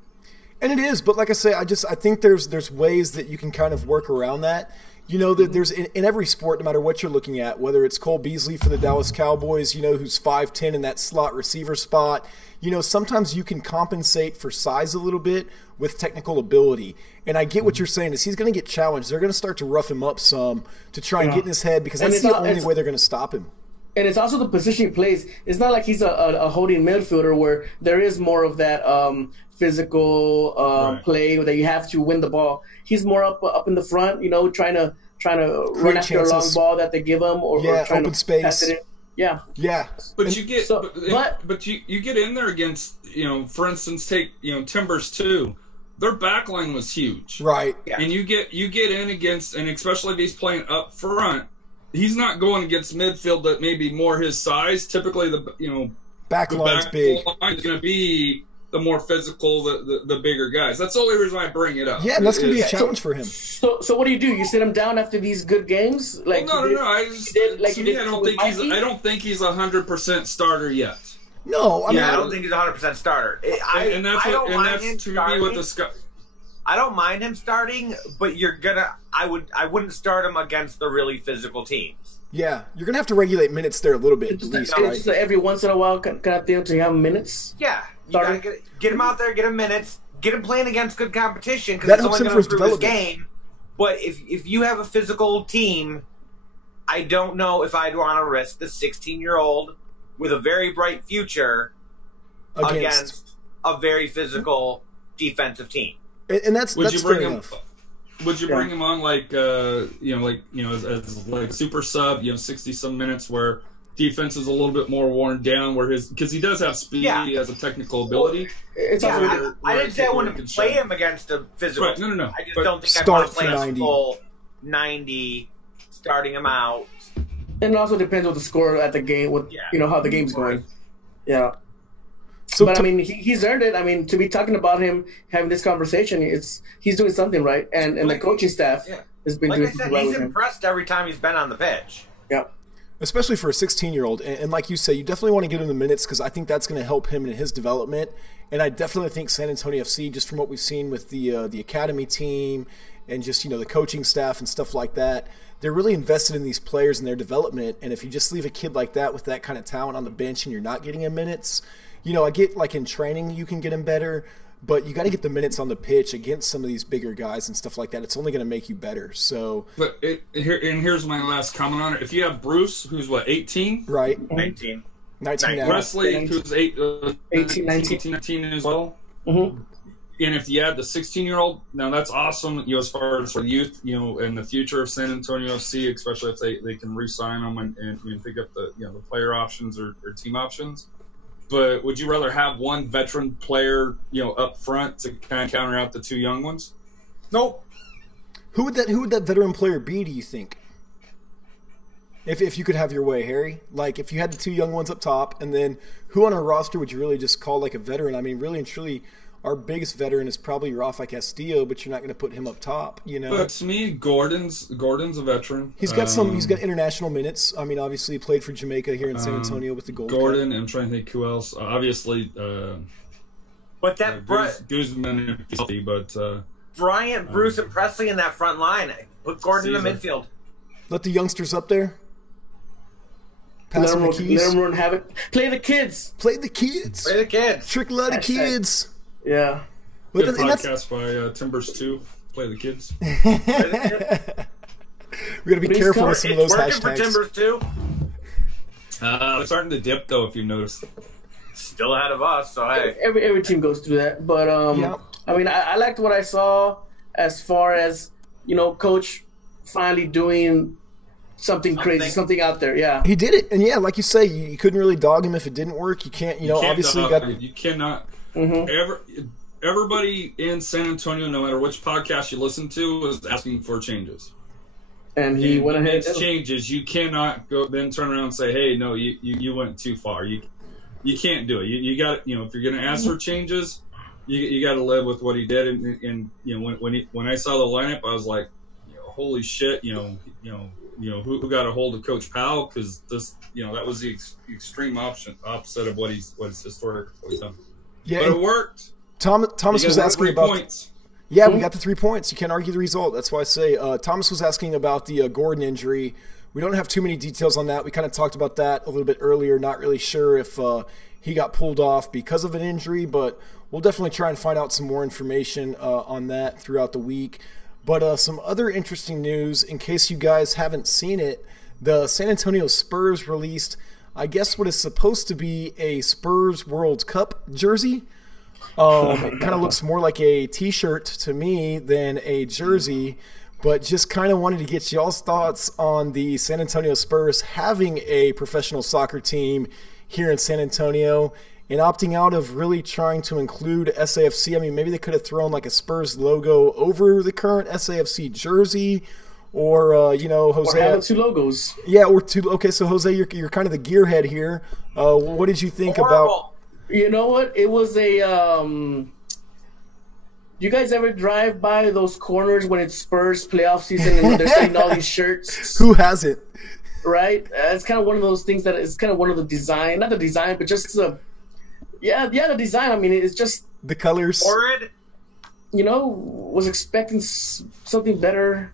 And it is, but like I say, I think there's ways that you can kind of work around that. There's in every sport, no matter what you're looking at, whether it's Cole Beasley for the Dallas Cowboys, who's 5'10" in that slot receiver spot. Sometimes you can compensate for size a little bit with technical ability. And I get what you're saying is he's going to get challenged. They're going to start to rough him up some to try and get in his head, because that's the only way they're going to stop him. And it's also the position he plays. It's not like he's a holding midfielder where there is more of that physical play that you have to win the ball. He's more up in the front, trying to run after a long ball that they give him, or trying open to space. pass it in. Yeah. But you get you get in there against, for instance, take Timbers 2. Their back line was huge. Right. Yeah. And you get in against, and especially if he's playing up front, he's not going against midfield that may be more his size. Typically the back line's big. Line is going to be the more physical, the bigger guys. That's the only reason I bring it up. Yeah, and that's going to be a challenge for him. So what do? You sit him down after these good games? No. I don't think he's 100% starter yet. No, I don't think he's 100% starter. I don't mind him starting, but I wouldn't start him against the really physical teams. Yeah, you're gonna have to regulate minutes there a little bit, at least, right? Just every once in a while, kind of thing to have minutes. Yeah, you gotta get him out there, get him minutes, get him playing against good competition, because that it's helps only him going for to his improve development. his game. But if you have a physical team, I don't know if I'd want to risk the 16-year-old with a very bright future against a very physical defensive team. And that's fair enough. Would you bring him on as like super sub, 60-some minutes, where defense is a little bit more worn down, because he does have speed, he has a technical ability. I didn't say I wouldn't play him against a physical. Right, no. I just don't think I'd want to play a full 90, starting him out. And it also depends on the score at the game, how the game's going. Yeah. So but he's earned it. To be talking about him having this conversation, he's doing something right, and the coaching staff has been doing something right. He's impressed every time he's been on the pitch. Yeah, especially for a 16-year-old, and like you say, you definitely want to give him the minutes, because I think that's going to help him in his development. And I definitely think San Antonio FC, just from what we've seen with the academy team and just the coaching staff and stuff like that, they're really invested in these players and their development. And if you just leave a kid like that with that kind of talent on the bench and you're not getting him minutes. I get like in training you can get him better, but you got to get the minutes on the pitch against some of these bigger guys and stuff like that. It's only going to make you better. So, but here's my last comment on it. If you have Bruce, who's 18, right? 19 now. Wesley, who's 18, 19 as well. Mm-hmm. And if you add the 16-year-old, now that's awesome. As far as for youth, in the future of San Antonio FC, especially if they can re-sign them and pick up the the player options or team options. But would you rather have one veteran player, up front to kind of counter out the two young ones? Nope. Who would that veteran player be, do you think? If you could have your way, Harry? Like, if you had the two young ones up top, and then who on our roster would you really just call like a veteran? Really and truly, our biggest veteran is probably Rafa Castillo, but you're not going to put him up top, But to me, Gordon's a veteran. He's got he's got international minutes. Obviously he played for Jamaica here in San Antonio with the Gold Gordon, Cup. I'm trying to think who else. Obviously, but that Guzman, but Bryant, Bruce, and Presley in that front line. Put Gordon in the midfield. Let the youngsters up there. Pass them the keys. Let them run havoc. Play the kids. Play the kids. Play the kids. Trick a lot of kids. Yeah. Good podcast by Timbers 2. Play the kids. We got to be careful with some of those hashtags. For Timbers 2. It's starting to dip, though, if you noticed. Still ahead of us, so hey. Every team goes through that. But, I liked what I saw as far as, Coach finally doing something crazy, something out there, yeah. He did it. And, like you say, you couldn't really dog him if it didn't work. You can't, obviously you cannot. Everybody in San Antonio, no matter which podcast you listen to, was asking for changes. And he went ahead and changes. You cannot go then turn around and say, "Hey, no, you went too far." you can't do it. You got, if you're going to ask for changes, you got to live with what he did. And when I saw the lineup, I was like, holy shit, who got a hold of Coach Powell, because this, that was the extreme opposite of what he's historically done. Yeah, but it worked. Thomas was asking about points. Yeah, we got the 3 points. You can't argue the result. That's why I say Thomas was asking about the Gordon injury. We don't have too many details on that. We kind of talked about that a little bit earlier. Not really sure if he got pulled off because of an injury, but we'll definitely try and find out some more information on that throughout the week. But some other interesting news, in case you guys haven't seen it, the San Antonio Spurs released, I guess, what is supposed to be a Spurs World Cup jersey. It kind of looks more like a T-shirt to me than a jersey, but just kind of wanted to get y'all's thoughts on the San Antonio Spurs having a professional soccer team here in San Antonio and opting out of really trying to include SAFC. I mean, maybe they could have thrown like a Spurs logo over the current SAFC jersey, or Jose. Or having two logos. Yeah, or two. Okay, so Jose, you're kind of the gearhead here. What did you think about? You know what? It was a. You guys ever drive by those corners when it's Spurs playoff season and they're selling all these shirts? Who hasn't? Right? It's kind of one of those things that is kind of one of the design, not the design, but just the. Yeah, the design. I mean, it's just the colors. Horrid. Was expecting something better.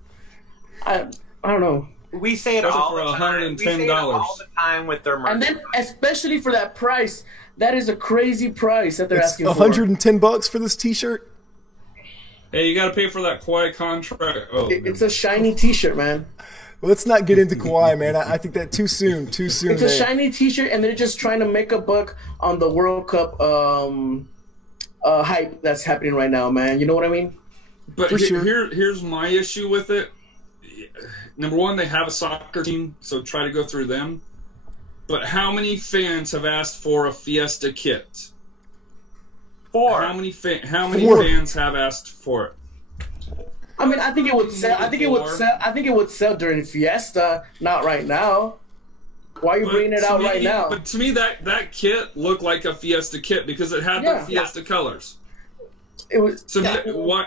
I don't know. We say it all for the time. We say it all the time with their merch. And then, especially for that price, that is a crazy price that they're asking for. $110 for this T-shirt. Hey, you got to pay for that Kawhi contract. It's a shiny T-shirt, man. Let's not get into Kawhi, man. I think that too soon. It's a shiny T-shirt, and they're just trying to make a buck on the World Cup hype that's happening right now, man. You know what I mean? But here's my issue with it. Number one, they have a soccer team, so try to go through them. But how many fans have asked for a Fiesta kit? 4. How many fans have asked for it? I mean, I think it would sell. I think it would sell during Fiesta, not right now. Why are you bringing it out right now? But to me, that kit looked like a Fiesta kit because it had the Fiesta colors. It was. So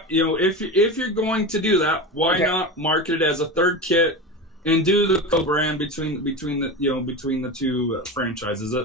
if you're going to do that, why not market it as a third kit and do the co-brand between the two franchises?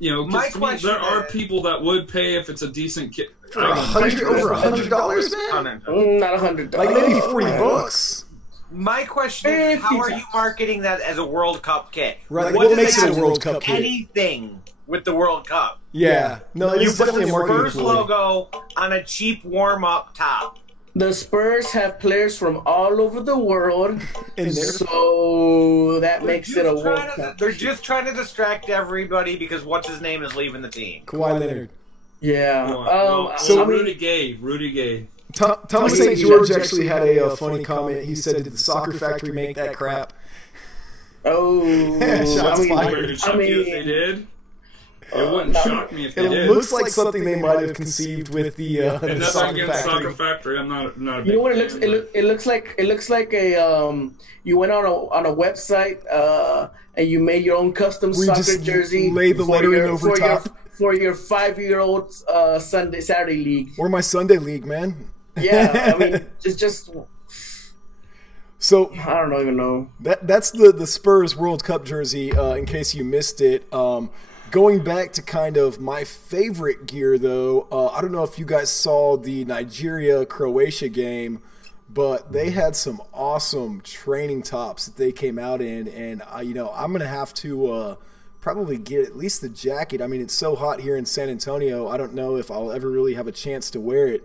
My question there are people that would pay if it's a decent kit. Over $100, man. Not $100. Like maybe $40. My question is, how are you marketing that as a World Cup kit? Right. What makes it a World Cup kit? Anything with the World Cup. Yeah. No, it's put definitely the a marketing Spurs logo on a cheap warm-up top. The Spurs have players from all over the world, so that makes it a World Cup. They're just trying to distract everybody because what's his name is leaving the team. Kawhi Leonard. Yeah. Rudy Gay. Thomas St. George actually had a funny comment. He said, "Did the Soccer Factory make that crap?" Oh, I mean, if they did. It wouldn't shock me if they did. It looks like something they might have conceived with the and that's Soccer against Factory. Soccer Factory. I'm not a big You know what it fan, looks? It looks like a you went on a website and you made your own custom We soccer just jersey. laid the lettering over top. For your 5-year-old Saturday league. Or my Sunday league, man. Yeah, I mean, it's just. So I don't even know. That's the Spurs World Cup jersey. In case you missed it. Going back to kind of my favorite gear, though, I don't know if you guys saw the Nigeria-Croatia game, but they had some awesome training tops that they came out in, and I'm going to have to probably get at least the jacket. I mean, it's so hot here in San Antonio, I don't know if I'll ever really have a chance to wear it,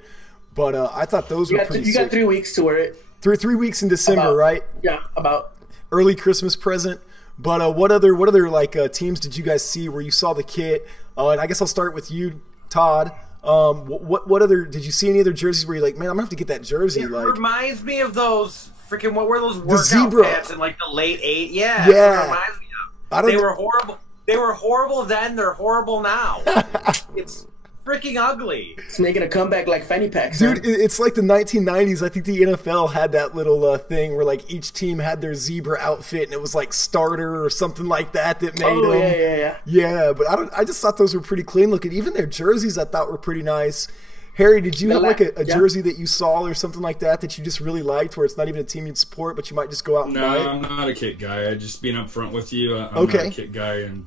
but I thought those were pretty sick. You got 3 weeks to wear it. Three weeks in December, right? Yeah, about. Early Christmas present. But what other like teams did you guys see where you saw the kit? And I guess I'll start with you, Todd. What other did you see any other jerseys where you're like, man, I'm gonna have to get that jersey? It like reminds me of those freaking what were those workout zebra pants in like the late '80s? Yeah, yeah. It reminds me of. They were horrible. They were horrible then. They're horrible now. It's freaking ugly. It's making a comeback like fanny packs. Dude, it's like the 1990s. I think the NFL had that little thing where like each team had their zebra outfit, and it was like starter or something like that made them. Yeah. Yeah, but I just thought those were pretty clean looking. Even their jerseys, I thought were pretty nice. Harry, did you have like a jersey that you saw or something like that you just really liked, where it's not even a team you'd support, but you might just go out and buy it? No, I'm not a kit guy. I just being upfront with you. I'm Okay. not a kit guy, and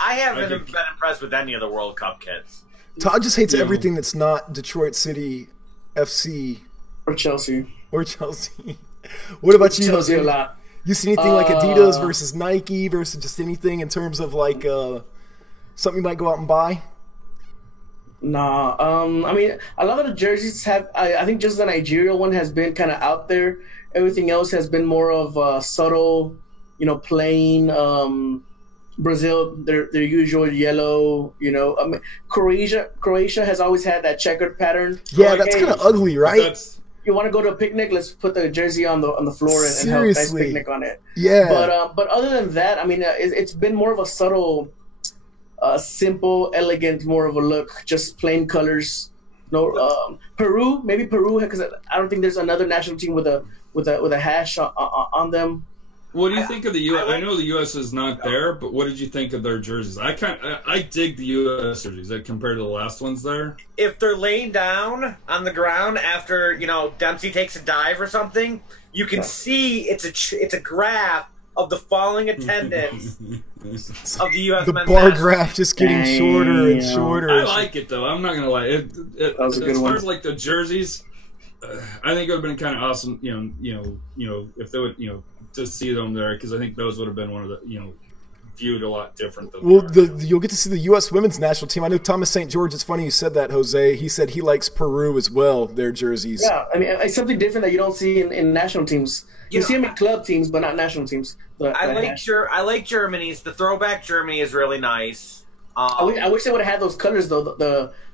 I haven't been impressed with any of the World Cup kits. Todd just hates everything that's not Detroit City FC or Chelsea. Or Chelsea. What about you? Chelsea a lot. You see anything like Adidas versus Nike versus just anything in terms of like something you might go out and buy? Nah, I mean, a lot of the jerseys have. I think just the Nigeria one has been kind of out there. Everything else has been more of subtle, plain. Brazil, their usual yellow. I mean, Croatia has always had that checkered pattern. Yeah, that's kind of ugly, right? You want to go to a picnic? Let's put the jersey on the floor and have a nice picnic on it. Yeah. But other than that, I mean, it's been more of a subtle. Simple, elegant, more of a look, just plain colors. No, Peru, maybe Peru, because I don't think there's another national team with a hash on them. What do you think of the U.S.? I know the U.S. is not there, but what did you think of their jerseys? I dig the U.S. jerseys compared to the last ones there. If they're laying down on the ground after Dempsey takes a dive or something, you can see it's a graph of the falling attendance of the U.S. The men's bar national graph just getting shorter and shorter. I like it though. I'm not gonna lie. That was a good one. As far as like the jerseys, I think it would have been kind of awesome. If they would to see them there, because I think those would have been one of the viewed a lot different. Than you'll get to see the U.S. women's national team. I know Thomas St. George. It's funny you said that, Jose. He said he likes Peru as well. Their jerseys. Yeah, I mean it's something different that you don't see in national teams. You see them in club teams, but not national teams. I like Germany's. The throwback Germany is really nice. I wish they would have had those colors though.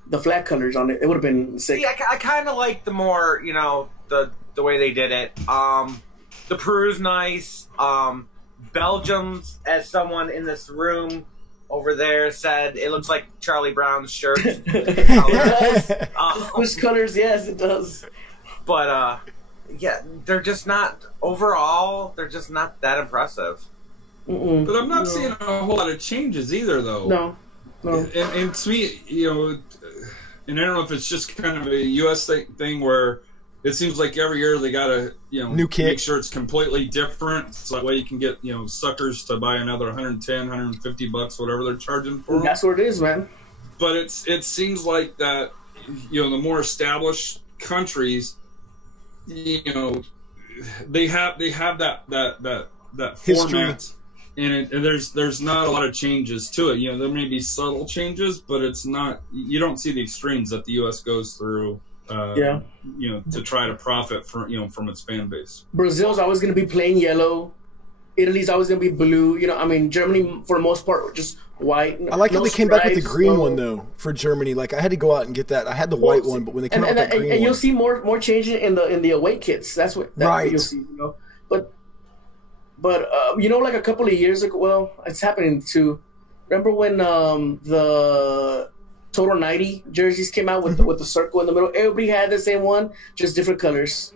The flag colors on it. It would have been sick. See, I kind of like the more the way they did it. The Peru's nice. Belgium's, as someone in this room over there said, it looks like Charlie Brown's shirt. It does. Which colors? Yes, it does. But yeah, they're just not overall. They're just not that impressive. Mm-mm. But I'm not seeing a whole lot of changes either, though. No. And to me, and I don't know if it's just kind of a U.S. thing where it seems like every year they gotta new kit. Make sure it's completely different, so that way you can get suckers to buy another $110, $150, whatever they're charging for them. That's what it is, man. But it seems like that the more established countries, they have that format, and there's not a lot of changes to it. There may be subtle changes, but it's not. You don't see the extremes that the U.S. goes through. To try to profit from its fan base. Brazil's always going to be plain yellow. Italy's always going to be blue. Germany for the most part just white. I like how they came back with the green one though for Germany. Like I had to go out and get that. I had the white one, but when they came out with that green one, and you'll see more changes in the away kits. That's what you'll see. But like a couple of years ago, well, it's happening too. Remember when the Total 90 jerseys came out with the circle in the middle? Everybody had the same one, just different colors.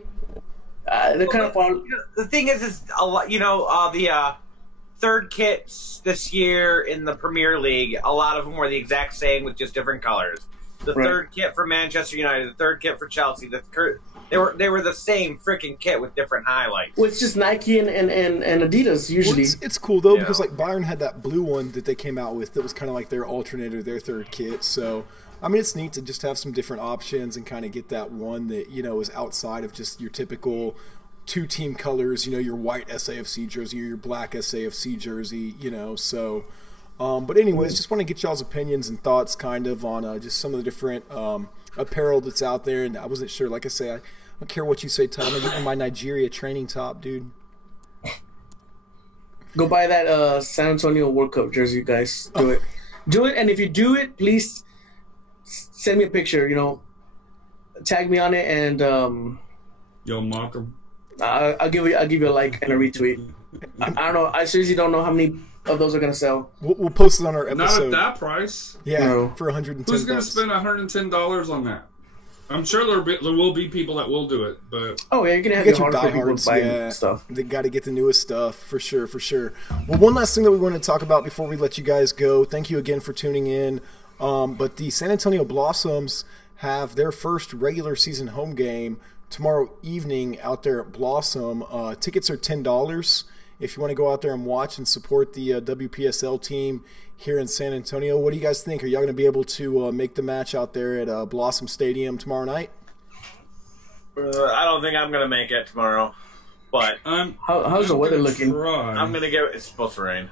They're kind of fun. The thing is a lot. The third kits this year in the Premier League, a lot of them were the exact same with just different colors. The third kit for Manchester United, the third kit for Chelsea, they were the same freaking kit with different highlights. Well, it's just Nike and Adidas usually. Well, it's cool though because like Bayern had that blue one that they came out with that was kind of like their alternator, their third kit. So I mean, it's neat to just have some different options and kind of get that one that is outside of just your typical two-team colors. Your white SAFC jersey or your black SAFC jersey. So. But anyways, just want to get y'all's opinions and thoughts kind of on just some of the different apparel that's out there. And I wasn't sure. Like I say, I don't care what you say, Tom. I'm getting my Nigeria training top, dude. Go buy that San Antonio World Cup jersey, guys. Do it. Do it. And if you do it, please send me a picture, tag me on it. And you'll mock them. I'll give you a like and a retweet. I don't know. I seriously don't know how many of those are going to sell. We'll post it on our Not episode. at that price. Yeah, No. for $110. Who's going to spend $110 on that? I'm sure there will be people that will do it, but Oh yeah, you're going to have Get your your hardcore people diehards, buying yeah. stuff. They got to get the newest stuff for sure, for sure. Well, one last thing that we want to talk about before we let you guys go. Thank you again for tuning in. But the San Antonio Blossoms have their first regular season home game tomorrow evening out there at Blossom. Tickets are $10 if you want to go out there and watch and support the WPSL team here in San Antonio. What do you guys think? Are y'all going to be able to make the match out there at Blossom Stadium tomorrow night? I don't think I'm gonna make it tomorrow, but How's the weather looking? I'm gonna give it. It's supposed to rain.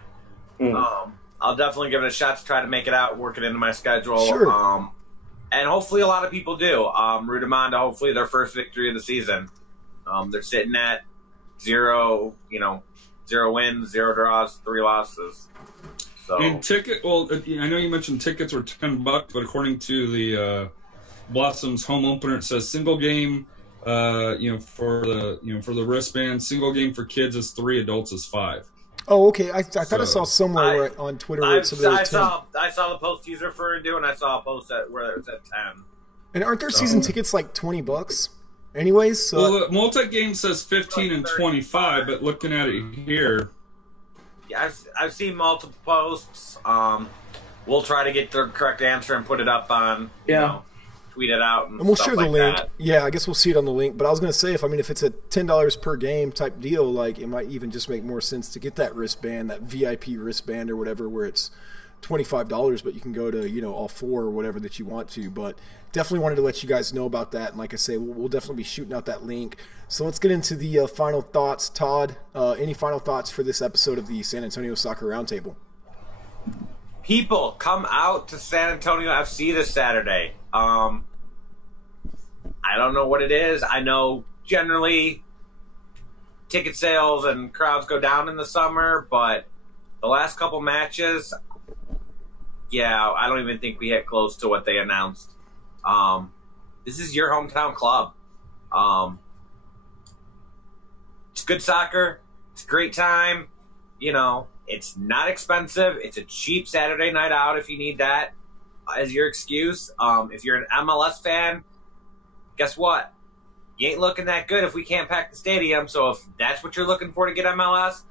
I'll definitely give it a shot to try to make it out, work it into my schedule. Sure. And hopefully a lot of people do. Root them on to hopefully their first victory of the season. They're sitting at 0 wins, 0 draws, 3 losses. So And I know you mentioned tickets were $10, but according to the Blossom's home opener, it says single game, for the wristband, single game for kids is 3, adults is 5. Oh, okay. I thought I saw somewhere on Twitter where I it said there was 10. saw the post he's referring to, and I saw a post where it was at 10. And aren't their season tickets like $20? Anyways, so Well, the multi-game says 15 and 25, but looking at it here, Yeah, I've seen multiple posts. We'll try to get the correct answer and put it up on, tweet it out, and we'll stuff share the like link. that. Yeah, I guess we'll see it on the link. But I was gonna say, if it's a $10 per game type deal, like it might even just make more sense to get that wristband, that VIP wristband or whatever, where it's $25, but you can go to all 4 or whatever that you want to. But definitely wanted to let you guys know about that. And like I say, we'll definitely be shooting out that link. So let's get into the final thoughts. Todd, any final thoughts for this episode of the San Antonio Soccer Roundtable? People, come out to San Antonio FC this Saturday. I don't know what it is. I know generally ticket sales and crowds go down in the summer, but the last couple matches, I don't even think we hit close to what they announced. This is your hometown club. It's good soccer. It's a great time. It's not expensive. It's a cheap Saturday night out if you need that as your excuse. If you're an MLS fan, guess what? You ain't looking that good if we can't pack the stadium. So if that's what you're looking for to get MLS,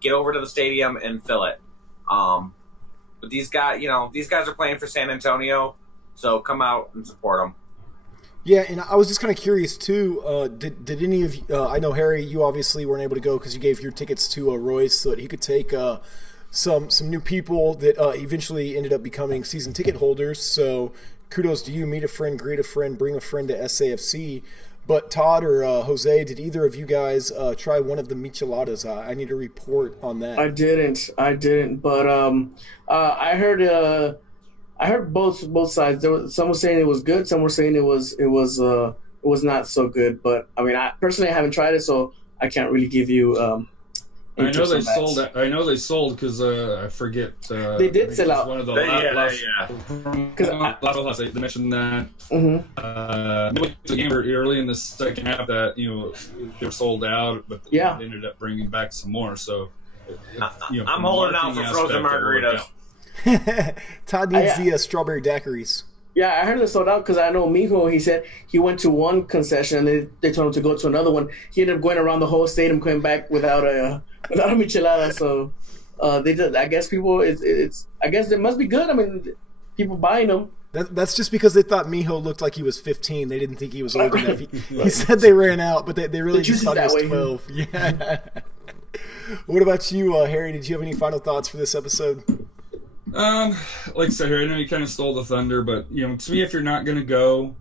get over to the stadium and fill it. But these guys are playing for San Antonio, so come out and support them. Yeah, and I was just kind of curious too. Did any of you? I know Harry, you obviously weren't able to go because you gave your tickets to Royce so that he could take some new people that eventually ended up becoming season ticket holders. So kudos to you. Meet a friend, greet a friend, bring a friend to SAFC. But Todd or Jose, did either of you guys try one of the micheladas? I need a report on that. I didn't, but I heard both sides. Some were saying it was good, some were saying it was not so good. But I mean, I personally haven't tried it, so I can't really give you. I know they sold. I know they sold because I forget. They did sell out. One of the last they mentioned that. Early in the second half that they were sold out, but they ended up bringing back some more. So I'm holding out for frozen margaritas. Todd needs the strawberry daiquiris. Yeah, I heard it sold out because I know Mijo, he said he went to one concession and they told him to go to another one. He ended up going around the whole stadium, coming back without a michelada. So they did. I guess people, I guess it must be good. I mean, people buying them. That's just because they thought Mijo looked like he was 15. They didn't think he was old enough. He said they ran out, but they really just thought he was 12. Yeah. What about you, Harry? Did you have any final thoughts for this episode? Like I said here, I know you kind of stole the thunder, but to me, if you're not going to go,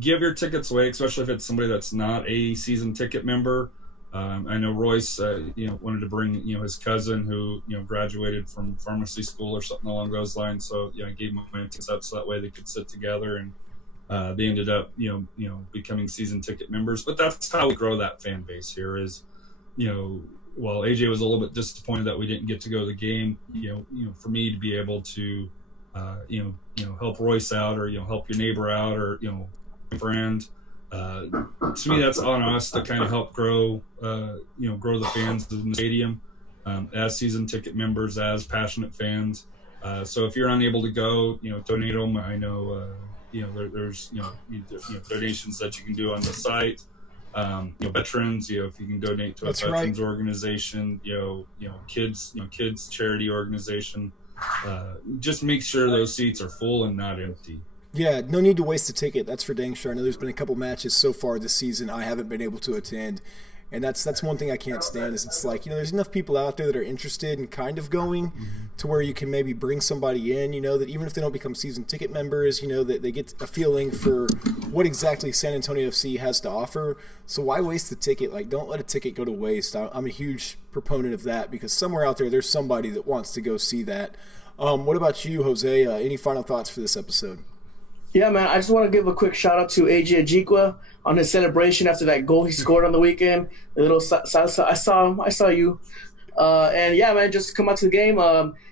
give your tickets away, especially if it's somebody that's not a season ticket member. I know Royce, wanted to bring his cousin who graduated from pharmacy school or something along those lines. So I gave him my tickets up so that way they could sit together, and they ended up becoming season ticket members. But that's how we grow that fan base here. Is while AJ was a little bit disappointed that we didn't get to go to the game, for me to be able to, help Royce out or, help your neighbor out or, friend, to me, that's on us to kind of help grow the fans in the stadium. as season ticket members, as passionate fans. So if you're unable to go, donate them. I know, there's donations that you can do on the site. Veterans, if you can donate to a veterans organization, kids charity organization, just make sure those seats are full and not empty. Yeah, no need to waste a ticket. That's for dang sure. I know there's been a couple matches so far this season I haven't been able to attend. And that's one thing I can't stand is it's like, there's enough people out there that are interested in kind of going to where you can maybe bring somebody in, that even if they don't become season ticket members, that they get a feeling for what exactly San Antonio FC has to offer. So why waste the ticket? Like, don't let a ticket go to waste. I'm a huge proponent of that because somewhere out there's somebody that wants to go see that. What about you, Jose? Any final thoughts for this episode? Yeah, man, I just want to give a quick shout out to AJ Ajikwa on his celebration after that goal he scored on the weekend. The little salsa. I saw him. I saw you. And yeah, man, just come out to the game.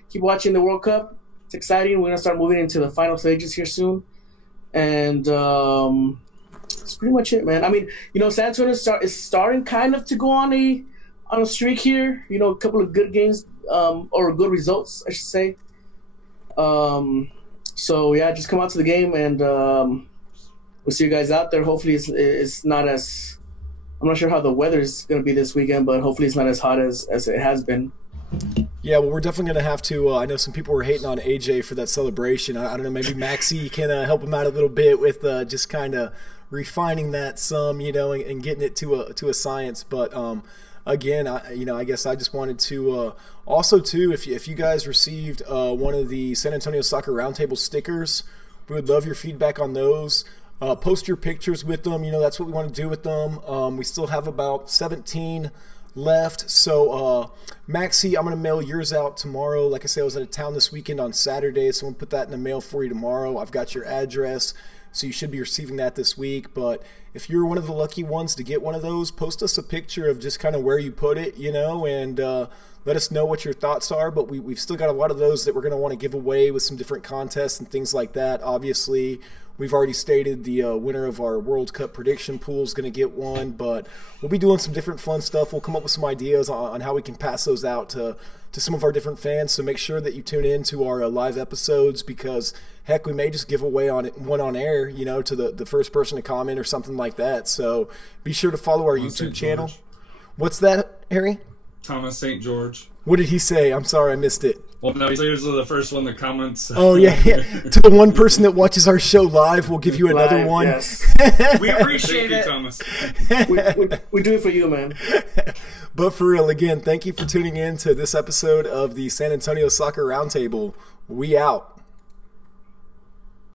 Keep watching the World Cup. It's exciting. We're going to start moving into the final stages here soon. And that's pretty much it, man. I mean, San Antonio is starting kind of to go on a streak here. A couple of good games or good results, I should say. So yeah, just come out to the game, and we'll see you guys out there. Hopefully, it's not as, I'm not sure how the weather is going to be this weekend, but hopefully it's not as hot as it has been. Yeah, well, we're definitely going to have to. I know some people were hating on AJ for that celebration. I don't know, maybe Maxie can help him out a little bit with just kind of refining that some, and getting it to a science. But again, I guess I just wanted to also too, if you guys received one of the San Antonio Soccer Roundtable stickers, we would love your feedback on those. Post your pictures with them. That's what we want to do with them. We still have about 17 left. So Maxie, I'm going to mail yours out tomorrow. Like I said, I was out of town this weekend on Saturday, so I'm going to put that in the mail for you tomorrow. I've got your address, so you should be receiving that this week. But if you're one of the lucky ones to get one of those, post us a picture of just kind of where you put it, and let us know what your thoughts are. But we've still got a lot of those that we're going to want to give away with some different contests and things like that. Obviously, we've already stated the winner of our World Cup prediction pool is going to get one, but we'll be doing some different fun stuff. We'll come up with some ideas on how we can pass those out to some of our different fans. So make sure that you tune in to our live episodes because, heck, we may just give away one on air, to the first person to comment or something like that. So be sure to follow our YouTube channel. What's that, Harry? Thomas St. George. What did he say? I'm sorry, I missed it. Well, no, he's usually the first one that comments. Oh, yeah. To the one person that watches our show live, we'll give you another one. Yes. We appreciate it. Thomas. we do it for you, man. But for real, again, thank you for tuning in to this episode of the San Antonio Soccer Roundtable. We out.